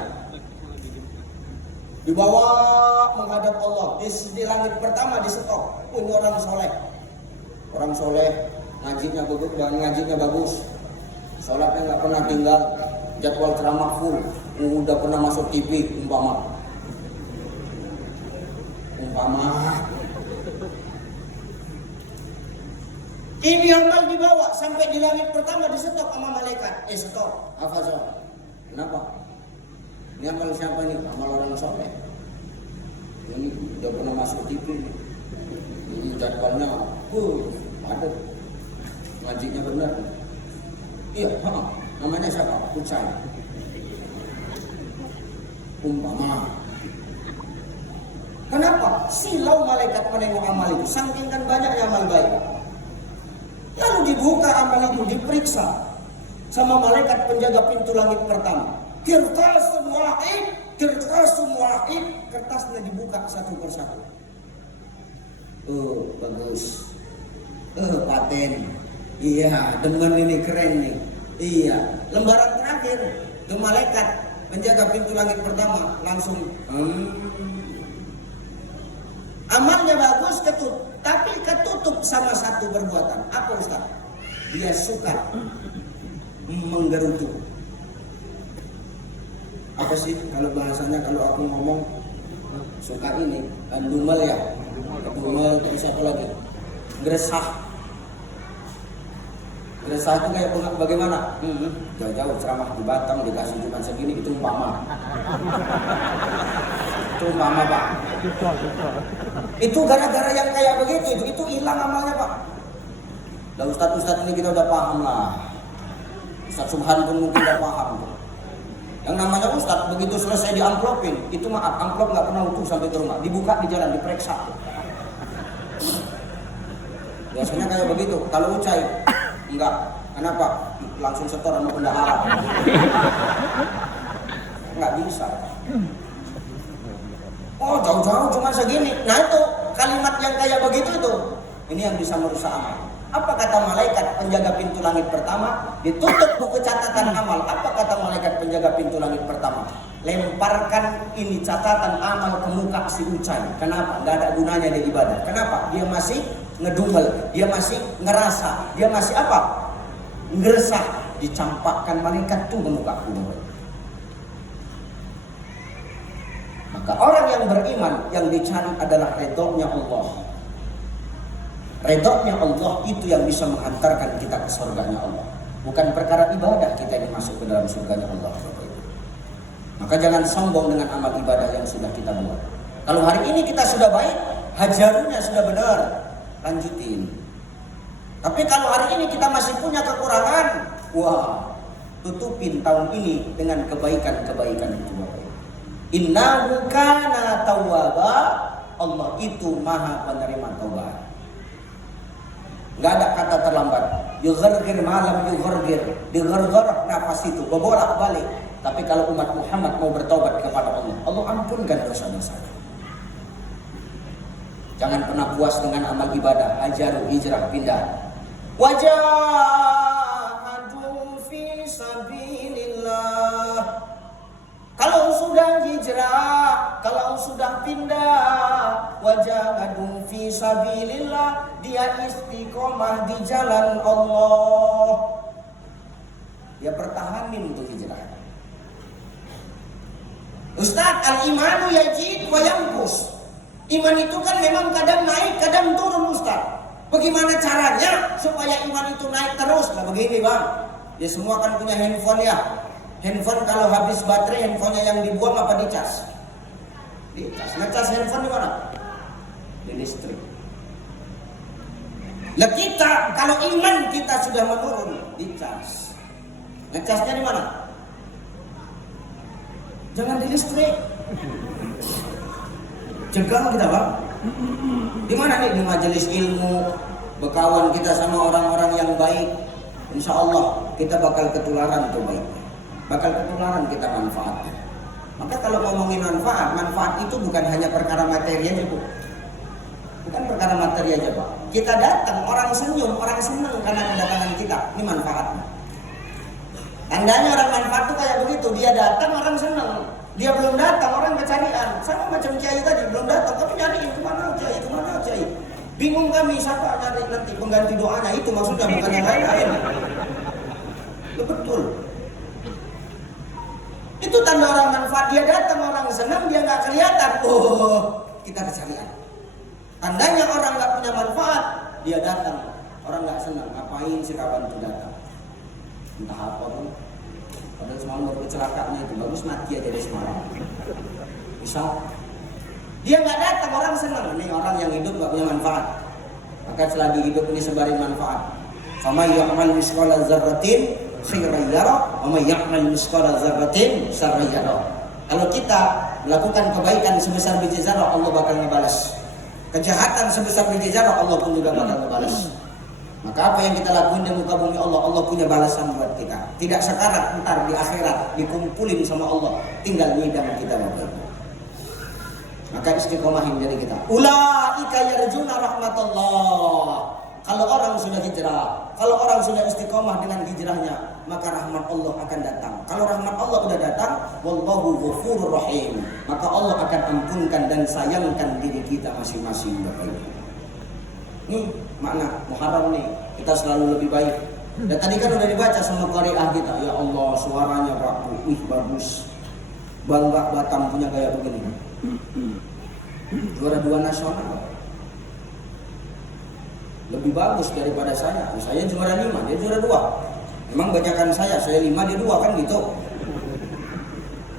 Dibawa menghadap Allah di langit pertama, di stop. Ini orang soleh, ngajinya bagus, sholatnya nggak pernah tinggal, jadwal ceramah full, udah pernah masuk TV umpama. Ini amal dibawa sampai di langit pertama, di stop sama malaikat. Stop, hafazah. Kenapa? Ini amal siapa nih? Amal orang soleh. Ini udah pernah masuk TV. Ini jadwalnya, ada. Ngajinya benar. Iya, Namanya siapa? Ucai. Umpama. Kenapa? Silau malaikat menengok amal itu. Saking kan banyaknya amal baik. Lalu dibuka amal itu, diperiksa sama malaikat penjaga pintu langit pertama. Kertas wahid, kertasnya dibuka satu persatu. Oh, bagus. Paten. Iya, demen ini, keren nih. Iya, lembaran terakhir ke malaikat penjaga pintu langit pertama langsung amalnya bagus tapi ketutup sama satu perbuatan. Apa Ustaz? Dia suka menggerutu. Apa sih kalau bahasanya, kalau aku ngomong suka ini dumel ya, dumel, terus satu lagi gresah. Gresah itu kayak bagaimana? Jauh-jauh ceramah di Batam dikasih cuma segini, itu umpama. Itu umpama Pak. Itu gara-gara yang kayak begitu itu hilang amalnya Pak. Lah Ustadz ini kita udah paham lah. Ustadz Subhan pun mungkin udah paham. Yang namanya Ustadz begitu selesai diamplopin, itu maaf, amplop nggak pernah utuh sampai ke rumah, dibuka di jalan, diperiksa. Biasanya kayak begitu. Kalau Ucai enggak, kenapa? Langsung setor sama bendahara. Enggak bisa. Oh, jauh-jauh cuma segini. Nah itu kalimat yang kayak begitu itu, ini yang bisa merusak amal. Apa kata malaikat penjaga pintu langit pertama? Ditutup buku catatan amal. Apa kata malaikat penjaga pintu langit pertama? Lemparkan ini catatan amal ke muka si Ucai. Kenapa? Gak ada gunanya dia ibadah. Kenapa? Dia masih ngedumel, dia masih ngerasa, dia masih apa? Ngeresah. Dicampakkan malaikat tuh ke muka kubur. Maka orang yang beriman yang dicari adalah redhonya Allah. Redhonya Allah itu yang bisa menghantarkan kita ke surganya Allah. Bukan perkara ibadah kita ini masuk ke dalam surganya Allah. Maka jangan sombong dengan amal ibadah yang sudah kita buat. Kalau hari ini kita sudah baik, hajarunya sudah benar, lanjutin. Tapi kalau hari ini kita masih punya kekurangan, wah, tutupin tahun ini dengan kebaikan-kebaikan itu. Innahu kana tawwaba, Allah itu maha penerima taubat. Nggak ada kata terlambat. Yughargir malam yughargir, digargar nafas itu berbolak balik. Tapi kalau umat Muhammad mau bertaubat kepada Allah, Allah ampunkan dosa-dosa. Jangan pernah puas dengan amal ibadah, hajar, hijrah, pindah. Wajahadu fi sabilillah. Kalau sudah hijrah, kalau sudah pindah, wajahadu fi sabilillah, dia istiqomah di jalan Allah. Dia pertahanin untuk hijrah. Ustaz, al-imanu yajid wa yanqus. Iman itu kan memang kadang naik, kadang turun Ustaz. Bagaimana caranya supaya iman itu naik terus? Nah begini Bang, ya semua kan punya handphone ya. Handphone kalau habis baterai, handphonenya yang dibuang apa dicas? Dicas. Ngecas handphone di mana? Di listrik. Lah kita, kalau iman kita sudah menurun, dicas. Ngecasnya di mana? Jangan di listrik. Cegah kita Bang. Di mana nih? Di majelis ilmu, berkawan kita sama orang-orang yang baik. Insya Allah kita bakal ketularan tuh baik. Bakal ketularan kita manfaatnya. Maka kalau ngomongin manfaat itu bukan hanya perkara materi aja Bu. Bukan perkara materi aja Pak. Kita datang, orang senyum, orang senang karena kedatangan kita. Ini manfaatnya. Tandanya orang manfaat itu kayak begitu. Dia datang, orang senang. Dia belum datang, orang kecarian. Sama macam kiai tadi, belum datang, tapi nyariin kemana kiai. Bingung kami, siapa nyari nanti pengganti doanya. Itu maksudnya, bukan yang lain-lain. Itu betul. Itu tanda orang manfaat. Dia datang, orang senang, dia nggak kelihatan. Oh, kita kecarian. Tandanya orang nggak punya manfaat, dia datang, orang nggak senang. Ngapain si kawan itu datang? Entah apa pun. Padahal semalam baru kecelakaannya itu, bagus mati aja dari semalam. Bisa. Dia nggak datang, orang senang. Ini orang yang hidup nggak punya manfaat. Maka selagi hidup ini sebarin manfaat. Sama ya'mal misqala dzarratin khairan yara wa may ya'mal mithqala dzarratin syarran yara. Kalau kita melakukan kebaikan sebesar biji zarah, Allah bakal ngebalas. Kejahatan sebesar biji zarah, Allah pun juga bakal ngebalas. Maka apa yang kita lakukan di muka bumi Allah, Allah punya balasan buat kita. Tidak sekarang, ntar di akhirat dikumpulin sama Allah, tinggal ngidam kita Bapak. Maka istiqomahin dari kita. Ulaika yarjuna rahmatullah. Kalau orang sudah hijrah, kalau orang sudah istiqomah dengan hijrahnya, maka rahmat Allah akan datang. Kalau rahmat Allah sudah datang, wallahu ghafurur rahim, maka Allah akan ampunkan dan sayangkan diri kita masing-masing Bapak Ibu. Nih makna Muharram nih, kita selalu lebih baik. Dan tadi kan udah dibaca sama qari'ah kita, ya Allah suaranya Pak, bagus. Bangga Batam punya gaya begini. Juara 2 nasional. Lebih bagus daripada saya. Saya juara 5, dia juara 2. Memang bacakan saya 5, dia 2 kan gitu.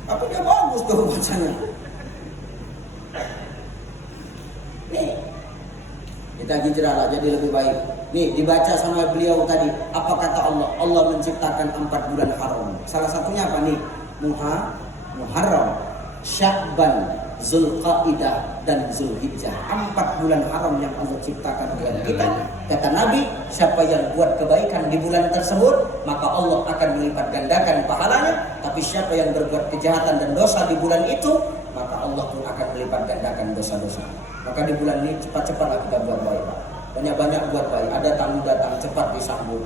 Tapi dia bagus tuh bacanya. Nih, kita hijrah lah jadi lebih baik. Nih dibaca sama beliau tadi. Apa kata Allah? Allah menciptakan 4 bulan haram. Salah satunya apa nih? Muharram, Sya'ban, Zulqaidah dan Zulhijjah. 4 bulan haram yang Allah ciptakan kepada kita. Kata Nabi, siapa yang buat kebaikan di bulan tersebut, maka Allah akan melipat gandakan pahalanya. Tapi siapa yang berbuat kejahatan dan dosa di bulan itu, maka Allah pun akan melipat gandakan dosa-dosa. Maka di bulan ini cepat-cepatlah kita buat baik, Pak. Banyak-banyak buat baik. Ada tamu datang, cepat disambut.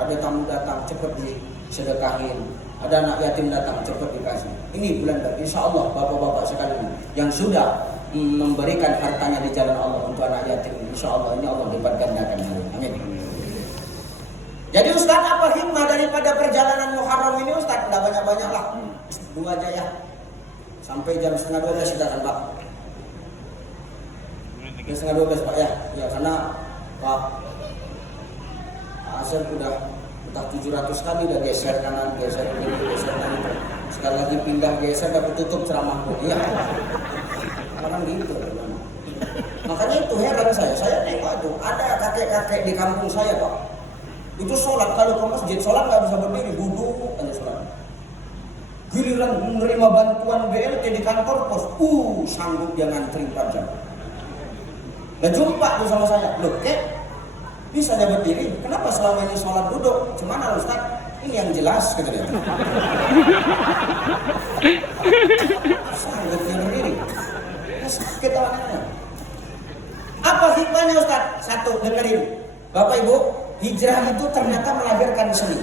Ada tamu datang, cepat disedekahin. Ada anak yatim datang, cepat dikasih. Ini bulan baik. Insya Allah bapak-bapak sekalian yang sudah memberikan hartanya di jalan Allah untuk anak yatim, insya Allah ini Allah lipat gandakan. Amin. Jadi Ustaz, apa hikmah daripada perjalanan Muharram ini Ustaz? Tidak banyak-banyak lah, 2 aja ya. Sampai jam 11:30 kita kan Pak. Jam 11:30 Pak ya. Ya karena Pak Asep udah 700 kali udah geser kanan, geser kiri, geser kanan. Sekali lagi pindah geser dapat tutup ceramahku. Iya. Orang gitu. Makanya itu heran saya nengok itu ada kakek-kakek di kampung saya Pak. Itu sholat kalau ke masjid sholat nggak bisa berdiri, duduk aja sholat. Giliran menerima bantuan BLT di kantor pos, sanggup dia ngantri 4 jam. Dan jumpa tuh sama saya, loh bisa dia berdiri, kenapa selama ini sholat duduk? Cuman Ustaz, ini yang jelas kata dia. Sanggup dia berdiri. Sakit awalnya. Apa hikmahnya Ustaz? 1, dengerin. Bapak Ibu, hijrah itu ternyata melahirkan seni.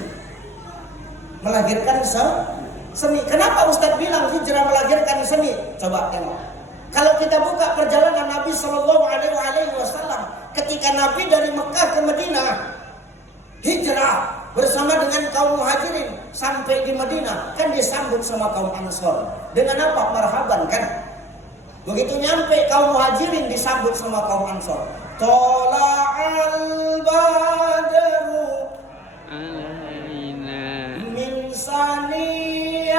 Melahirkan seni. Kenapa Ustaz bilang hijrah melahirkan seni? Coba tengok. Kalau kita buka perjalanan Nabi SAW, ketika Nabi dari Mekah ke Madinah hijrah bersama dengan kaum muhajirin sampai di Madinah, kan disambut sama kaum Ansor dengan apa? Marhaban kan. Begitu nyampe kaum muhajirin disambut sama kaum Ansor. Tola'al badru min saniyatin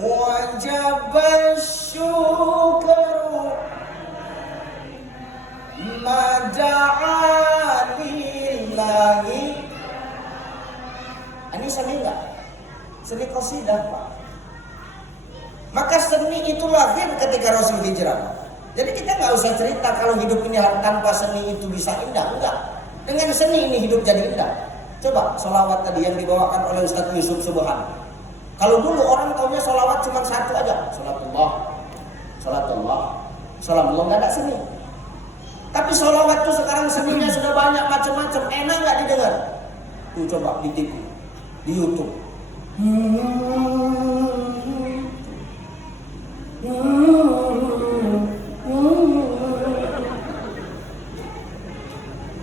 wajabas syukru mada'alillahi. Ini seni enggak? Seni qasidah Pak. Maka seni itu lahir ketika Rasul hijrah. Jadi kita nggak usah cerita kalau hidup ini tanpa seni itu bisa indah, enggak. Dengan seni ini hidup jadi indah. Coba sholawat tadi yang dibawakan oleh Ustaz Yusuf Subhan. Kalau dulu orang taunya sholawat cuma 1 aja, sholatullah, sholatullah, nggak ada seni. Tapi sholawat itu sekarang seninya sudah banyak macam-macam, enak nggak didengar? Tuh coba di TV, di YouTube.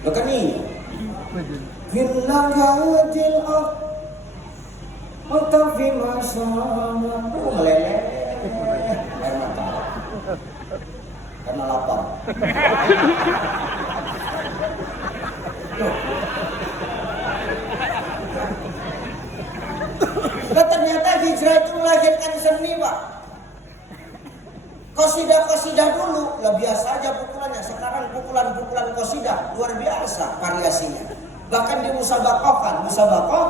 Bukan ini. Bilagatil ak, otafi masana. Meleleh, air mata. Karena lapar. Nah, ternyata hijrah itu melahirkan seni Pak. Qasidah-qasidah dulu lah biasa aja pukulannya. Sekarang pukulan-pukulan qasidah luar biasa variasinya. Bahkan di musabaqah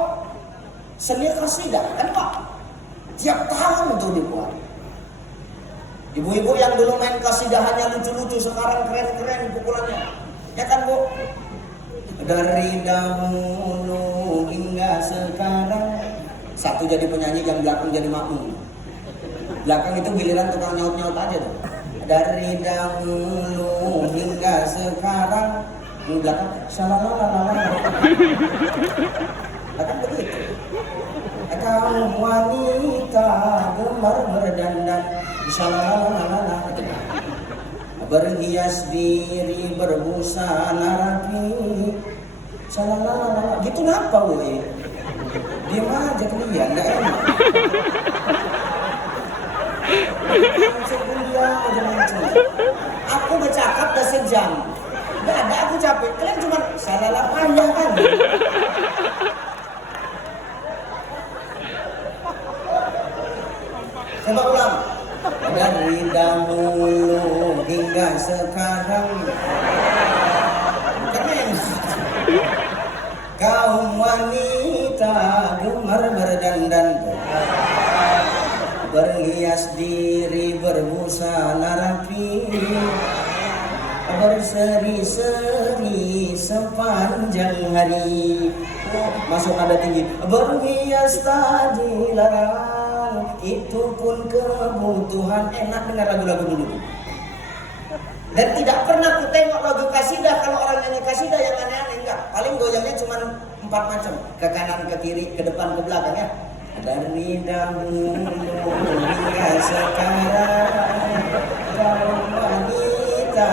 seni qasidah kan Pak, tiap tahun tuh dibuat. Ibu-ibu yang dulu main qasidah hanya lucu-lucu, sekarang keren-keren pukulannya, ya kan Bu? Dari dahulu hingga sekarang, satu jadi penyanyi, yang belakang jadi makmum. Belakang itu giliran tukang nyaut-nyaut aja tuh. Dari dahulu hingga sekarang, yang belakang shalalalala. Kan begitu. Kaum wanita gemar berdandan, shalalalala. Berhias diri berbusana rapi, shalalalala. Gitu kenapa woy? Diam aja kalian, nggak enak. Aku bercakap udah sejam, nggak ada, aku capek. Kalian cuma salah panjang kan? Coba ulang. Dari dahulu hingga sekarang, keren. Kaum wanita gemar berdandan, berhias diri berbusana rapi, berseri-seri sepanjang hari. Masuk ada tinggi. Berhias tak dilarang, itu pun kebutuhan. Enak dengar lagu-lagu dulu. Dan tidak pernah aku tengok lagu kasidah kalau orang nyanyi kasidah yang aneh-aneh, enggak. Paling goyangnya cuma 4 macam, ke kanan, ke kiri, ke depan, ke belakang ya. Dari dahulu hingga sekarang, kaum wanita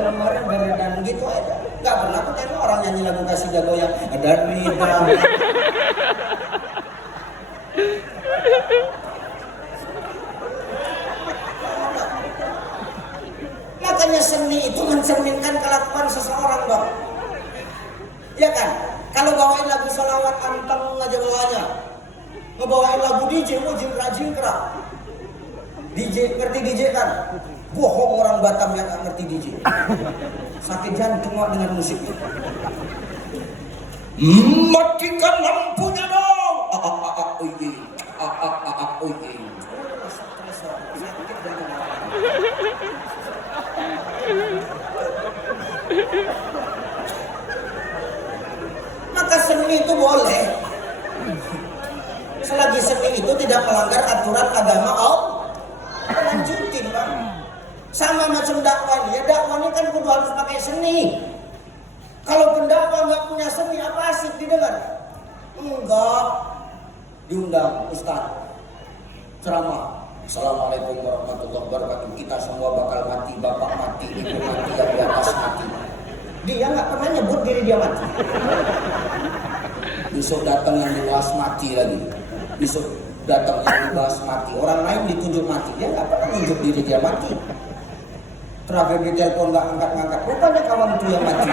gemar berdandan, gitu aja. Nggak pernah aku tengok orang nyanyi lagu kasidah goyang. Dari dahulu. Makanya seni itu mencerminkan kelakuan seseorang dong. Ya kan? Kalau bawain lagu sholawat anteng aja bawanya, ngebawain lagu DJ, jingkrak. DJ, ngerti DJ kan? Bohong orang Batam yang gak ngerti DJ. Sakit jantung dengan musiknya. Matikan lampunya dong. Maka seni itu boleh selagi seni itu tidak melanggar aturan agama Allah. Lanjutin Bang. Sama macam dakwah ini, ya dakwah ini kan kudu harus pakai seni. Kalau pendakwah nggak punya seni, apa asik didengar? Enggak. Diundang Ustaz ceramah, Assalamualaikum warahmatullahi wabarakatuh. Kita semua bakal mati, bapak mati, ibu mati, yang di atas mati. Dia nggak pernah nyebut diri dia mati. Besok datang yang dibahas mati lagi. Besok datang yang dibahas mati. Orang lain ditunjuk mati, dia nggak pernah nunjuk diri dia mati. Terakhir di telepon nggak angkat-angkat, rupanya kawan itu yang mati.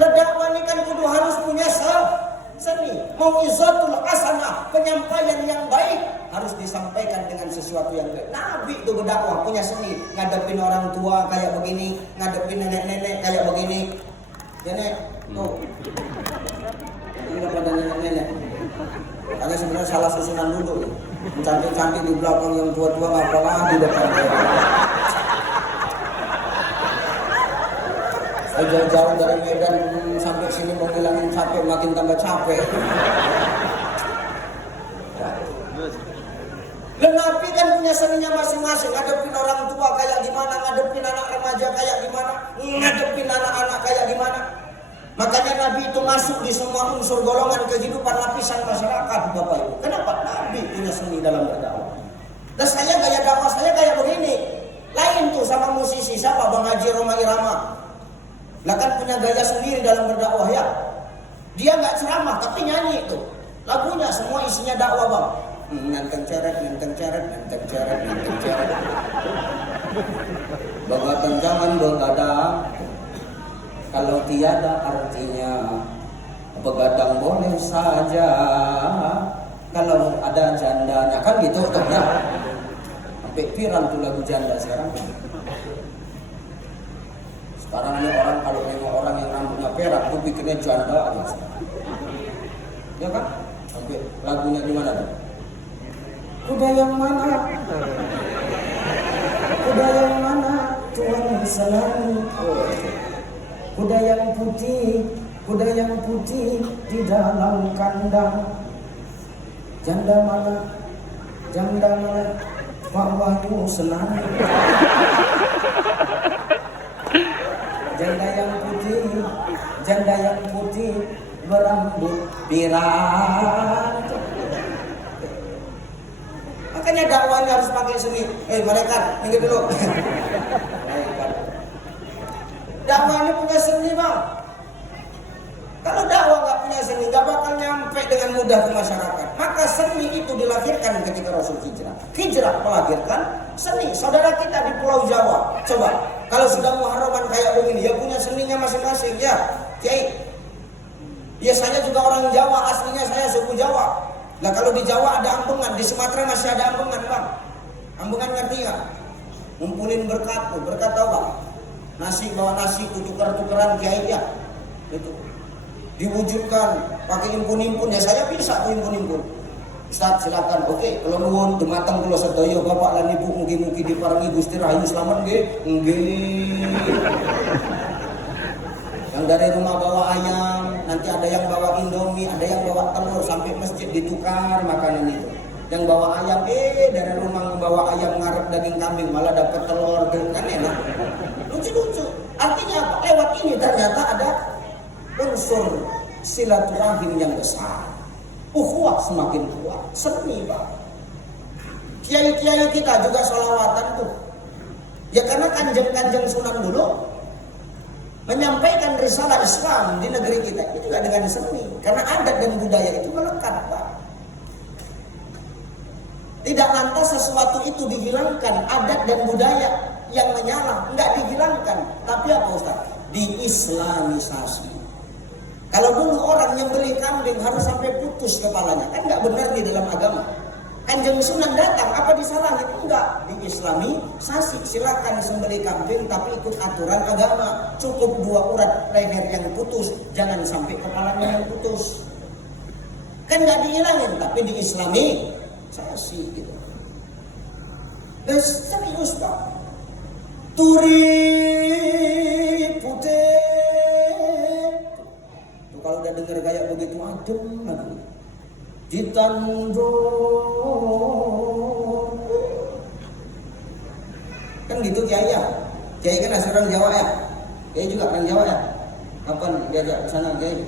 Dakwah ini kan kudu harus punya seni. Mau'izatul hasanah, penyampaian yang baik harus disampaikan dengan sesuatu yang baik. Nabi itu berdakwah punya seni, ngadepin orang tua kayak begini, ngadepin nenek-nenek kayak begini. Ya nek, tuh. Ini pada nenek-nenek. Karena sebenarnya salah susunan duduk. Cantik-cantik di belakang, yang tua-tua ngapalah di depan. Jauh-jauh dari Medan sampai sini mau ngilangin capek, makin tambah capek. Nabi kan punya seninya masing-masing. Ngadepin orang tua kayak gimana, ngadepin anak remaja kayak gimana, ngadepin anak-anak kayak gimana. Makanya Nabi itu masuk di semua unsur golongan kehidupan lapisan masyarakat, Bapak Ibu. Kenapa? Nabi punya seni dalam berdakwah. Dan saya gaya dakwah saya kayak begini. Lain tuh sama musisi, siapa? Bang Haji Roma Irama. Lah kan punya gaya sendiri dalam berdakwah ya. Dia nggak ceramah tapi nyanyi itu. Lagunya semua isinya dakwah Bang. Nganteng ceret. Begadang jangan begadang. Kalau tiada artinya, begadang boleh saja. Kalau ada jandanya, kan gitu tuh ya. Sampai viral tuh lagu janda sekarang. Sekarang ini orang kalau nengok orang yang rambutnya perak tuh bikinnya janda aja. Ya kan? Sampai lagunya di mana tuh? Kuda yang mana? Kuda yang mana? Tuhan selami. Kuda yang putih di dalam kandang. Janda mana? Pak Wahyu senang. Janda yang putih berambut pirang. Makanya dakwahnya harus pakai seni. Malaikat, minggir dulu. Dakwah ini punya seni, Bang. Kalau dakwah nggak punya seni, nggak bakal nyampe dengan mudah ke masyarakat. Maka seni itu dilahirkan ketika Rasul hijrah. Hijrah melahirkan seni. Saudara kita di Pulau Jawa, coba kalau sudah muharraman kayak begini, ya punya seninya masing-masing ya, Kiai. Biasanya juga orang Jawa, aslinya saya suku Jawa. Nah kalau di Jawa ada ambengan, di Sumatera masih ada ambengan, Bang. Ambengan ngerti nggak? Ngumpulin berkat, berkat tau Bang? Nasi bawa nasi, tuker-tukeran Kiai ya, itu diwujudkan pakai impun-impun. Ya saya bisa tuh impun-impun. Ustaz silakan, oke, kalau nuwun dumateng kula sedaya bapak lan ibu mugi-mugi diparingi Gusti Rahayu slamet nggih. Nggih. Yang dari rumah bawa ayam, nanti ada yang bawa Indomie, ada yang bawa telur, sampai masjid ditukar makanan itu. Yang bawa ayam, dari rumah membawa ayam ngarep daging kambing malah dapat telur, kan enak. Lucu-lucu. Artinya apa? Lewat ini ternyata ada unsur silaturahim yang besar. Ukhuwah semakin kuat, seni Pak. Kiai-kiai kita juga sholawatan tuh. Ya karena kanjeng-kanjeng Sunan dulu menyampaikan risalah Islam di negeri kita itu juga dengan seni. Karena adat dan budaya itu melekat Pak. Tidak lantas sesuatu itu dihilangkan, adat dan budaya yang menyala, enggak dihilangkan. Tapi apa Ustaz? Diislamisasi. Kalau dulu orang yang beli kambing harus sampai putus kepalanya, kan nggak benar di dalam agama. Kanjeng Sunan datang, apa disalahin? Enggak, diislamisasi. Silakan sembelih kambing tapi ikut aturan agama. Cukup 2 urat leher yang putus, jangan sampai kepalanya yang putus. Kan nggak dihilangin, tapi diislamisasi gitu. Dan serius Pak. Turi putih. Kalau udah dengar gaya begitu adem lagi. Ditandor. Kan gitu Kiai ya. Kiai kan asli orang Jawa ya. Kiai juga orang Jawa ya. Kapan diajak ke sana Kiai?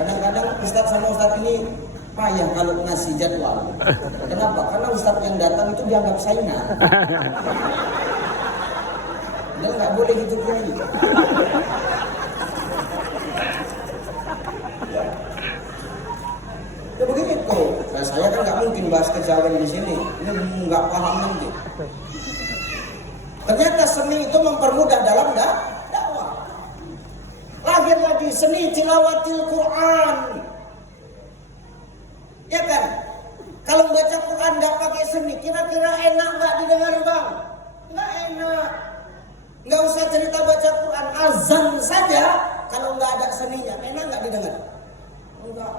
Kadang-kadang Ustadz sama Ustadz ini payah kalau ngasih jadwal. Kenapa? Karena Ustadz yang datang itu dianggap saingan. Dan nggak boleh gitu Kiai. Ya begitu. Nah, saya kan nggak mungkin bahas kejawen di sini. Ini nggak paham nanti. Ternyata seni itu mempermudah dalam dakwah. Lahir lagi seni tilawatil Quran. Ya kan? Kalau baca Quran nggak pakai seni, kira-kira enak nggak didengar Bang? Nggak enak. Nggak usah cerita baca Quran, azan saja kalau nggak ada seninya, enak nggak didengar? Enggak.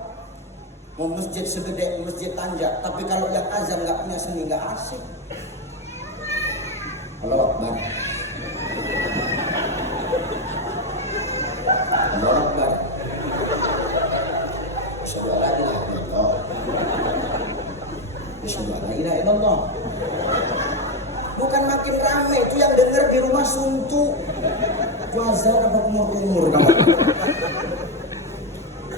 Mau masjid segede masjid Tanjak, tapi kalau yang azan nggak punya seni nggak asik. Allahu Akbar. Allahu Akbar. Asyhadu an la ilaha illallah. Asyhadu an la ilaha illallah. Bukan makin ramai, itu yang dengar di rumah suntuk. Azan apa umur kamu.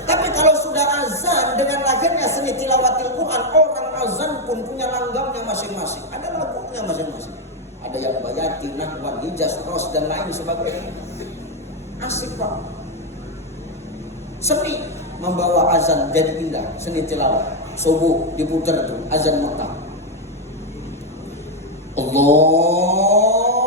Tapi kalau sudah azan dengan lahirnya seni tilawatil Quran, orang azan pun punya langgamnya masing-masing. Ada lagunya masing-masing. Ada yang bayati, nahwan, hijaz, ros dan lain sebagainya. Asik Pak. Seni membawa azan jadi indah, seni tilawat. Subuh diputar itu azan Mekah. Allahu Akbar, Allahu Akbar.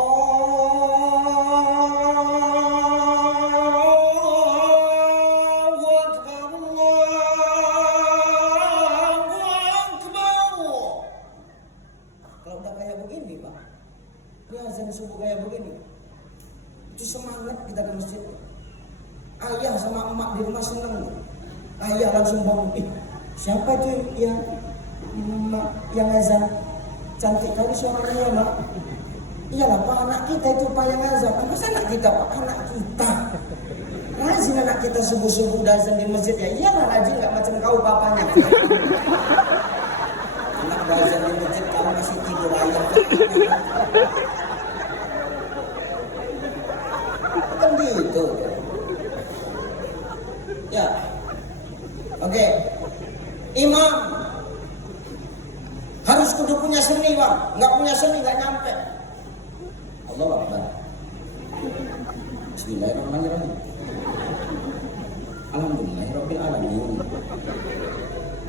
banget kita ke masjid. Ayah sama emak di rumah seneng. Ayah langsung bangun. Siapa itu yang azan? Cantik kali suaranya ya, Mak. Iyalah Pak, anak kita itu Pak yang azan. Masa anak kita Pak? Anak kita. Rajin anak kita subuh-subuh udah azan di masjid ya. Iyalah rajin, gak macam kau papanya. Anak udah azan di masjid, kamu masih tidur ayam. Kan gitu. Ya. Oke. Imam harus kudu punya seni, Bang. Nggak punya seni nggak nyampe. Allahu Akbar. Bismillahirrahmanirrahim. Alhamdulillahirabbil alamin.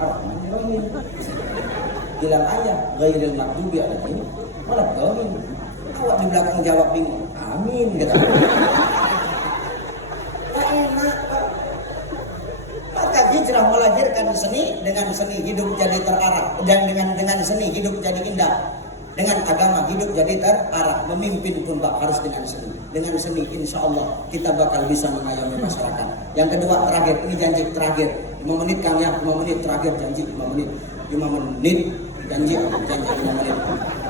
Arrahmanirrahim. Bilang ayah ghairil maghdubi alaihim waladdallin. Awak di belakang jawab bingung. Amin kata. Tak enak. Maka hijrah melahirkan seni, dengan seni hidup jadi terarah, dan dengan seni hidup jadi indah. Dengan agama hidup jadi terarah. Memimpin pun harus dengan seni. Dengan seni insya Allah kita bakal bisa mengayomi masyarakat. Yang kedua terakhir, ini janji terakhir 5 menit Kang ya, 5 menit terakhir janji 5 menit 5 menit janji 5 menit.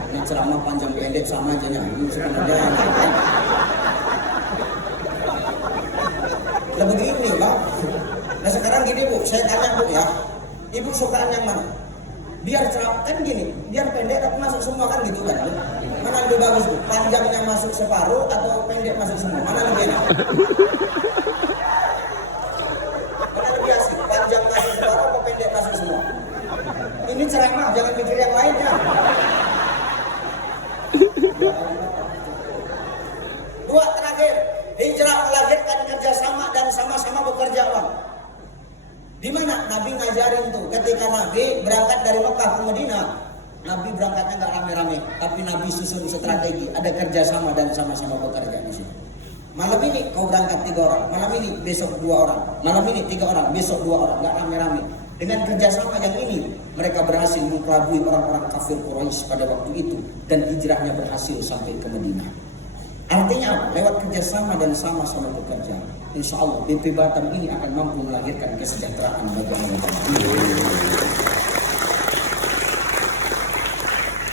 Ini ceramah panjang pendek sama aja nya. Sebenarnya lah begini Bang. Nah sekarang gini Bu, saya tanya Bu ya, Ibu sukaan yang mana? Biar ceramah kan gini, biar pendek tapi masuk semua kan gitu kan? Mana lebih bagus Bu? Panjangnya masuk separuh atau pendek masuk semua? Mana lebih enak? Mana lebih asik? Panjang masuk separuh atau pendek masuk semua? Ini ceramah, jangan mikir yang lainnya. Dua terakhir, hijrah melahirkan kerjasama dan sama-sama bekerja Bang. Di mana Nabi ngajarin tuh ketika Nabi berangkat dari Mekah ke Madinah, Nabi berangkatnya nggak rame-rame, tapi Nabi susun strategi, ada kerjasama dan sama-sama bekerja di sini. Malam ini kau berangkat 3 orang, malam ini besok 2 orang, malam ini 3 orang, besok 2 orang, nggak rame-rame. Dengan kerjasama yang ini, mereka berhasil mengelabui orang-orang kafir Quraisy pada waktu itu dan hijrahnya berhasil sampai ke Madinah. Artinya apa? Lewat kerjasama dan sama-sama bekerja, insya Allah BP Batam ini akan mampu melahirkan kesejahteraan bagi mereka.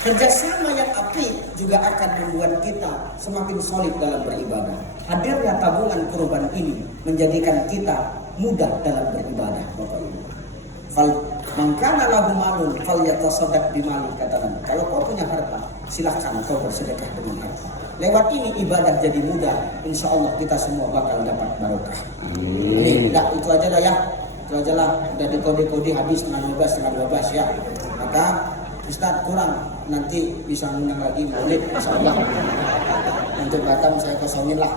Kerjasama yang apik juga akan membuat kita semakin solid dalam beribadah. Hadirnya tabungan kurban ini menjadikan kita mudah dalam beribadah, Bapak Ibu. Mangkana lahu malun falyatasaddaq bimali, kata Nabi. Kalau kau punya harta, silahkan kau bersedekah dengan harta. Lewat ini ibadah jadi mudah. Insya Allah kita semua bakal dapat barokah. Ini itu aja lah ya. Itu aja lah. Udah dikode-kode habis setengah 12 ya. Maka Ustaz kurang, nanti bisa ngundang lagi maulid insya Allah. Untuk Batam saya kosongin lah.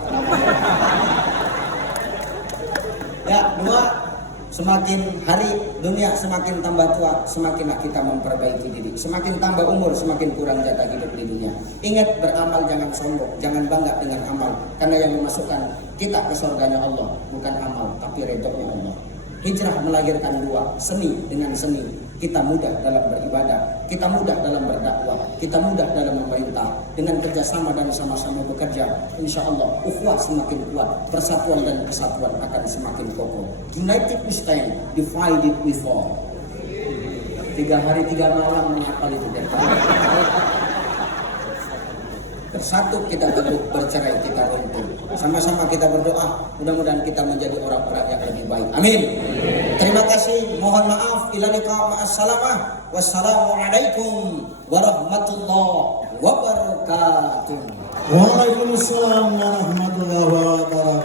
Ya, 2. Semakin hari dunia semakin tambah tua, semakinlah kita memperbaiki diri. Semakin tambah umur, semakin kurang jatah hidup di dunia. Ingat, beramal jangan sombong, jangan bangga dengan amal. Karena yang memasukkan kita ke surganya Allah bukan amal, tapi redhonya Allah. Hijrah melahirkan 2, seni dengan seni. Kita mudah dalam beribadah, kita mudah dalam berdakwah, kita mudah dalam memerintah. Dengan kerjasama dan sama-sama bekerja, insya Allah ukhuwah semakin kuat, persatuan dan kesatuan akan semakin kokoh. United we stand, divided we fall. 3 hari 3 malam menghafal itu dari bersatu kita teguh, bercerai kita runtuh. Sama-sama kita berdoa, mudah-mudahan kita menjadi orang-orang yang lebih baik. Amin. Terima kasih. Mohon maaf. Ila liqa ma'assalamah. Wassalamualaikum warahmatullahi wabarakatuh. Waalaikumsalam warahmatullahi wabarakatuh.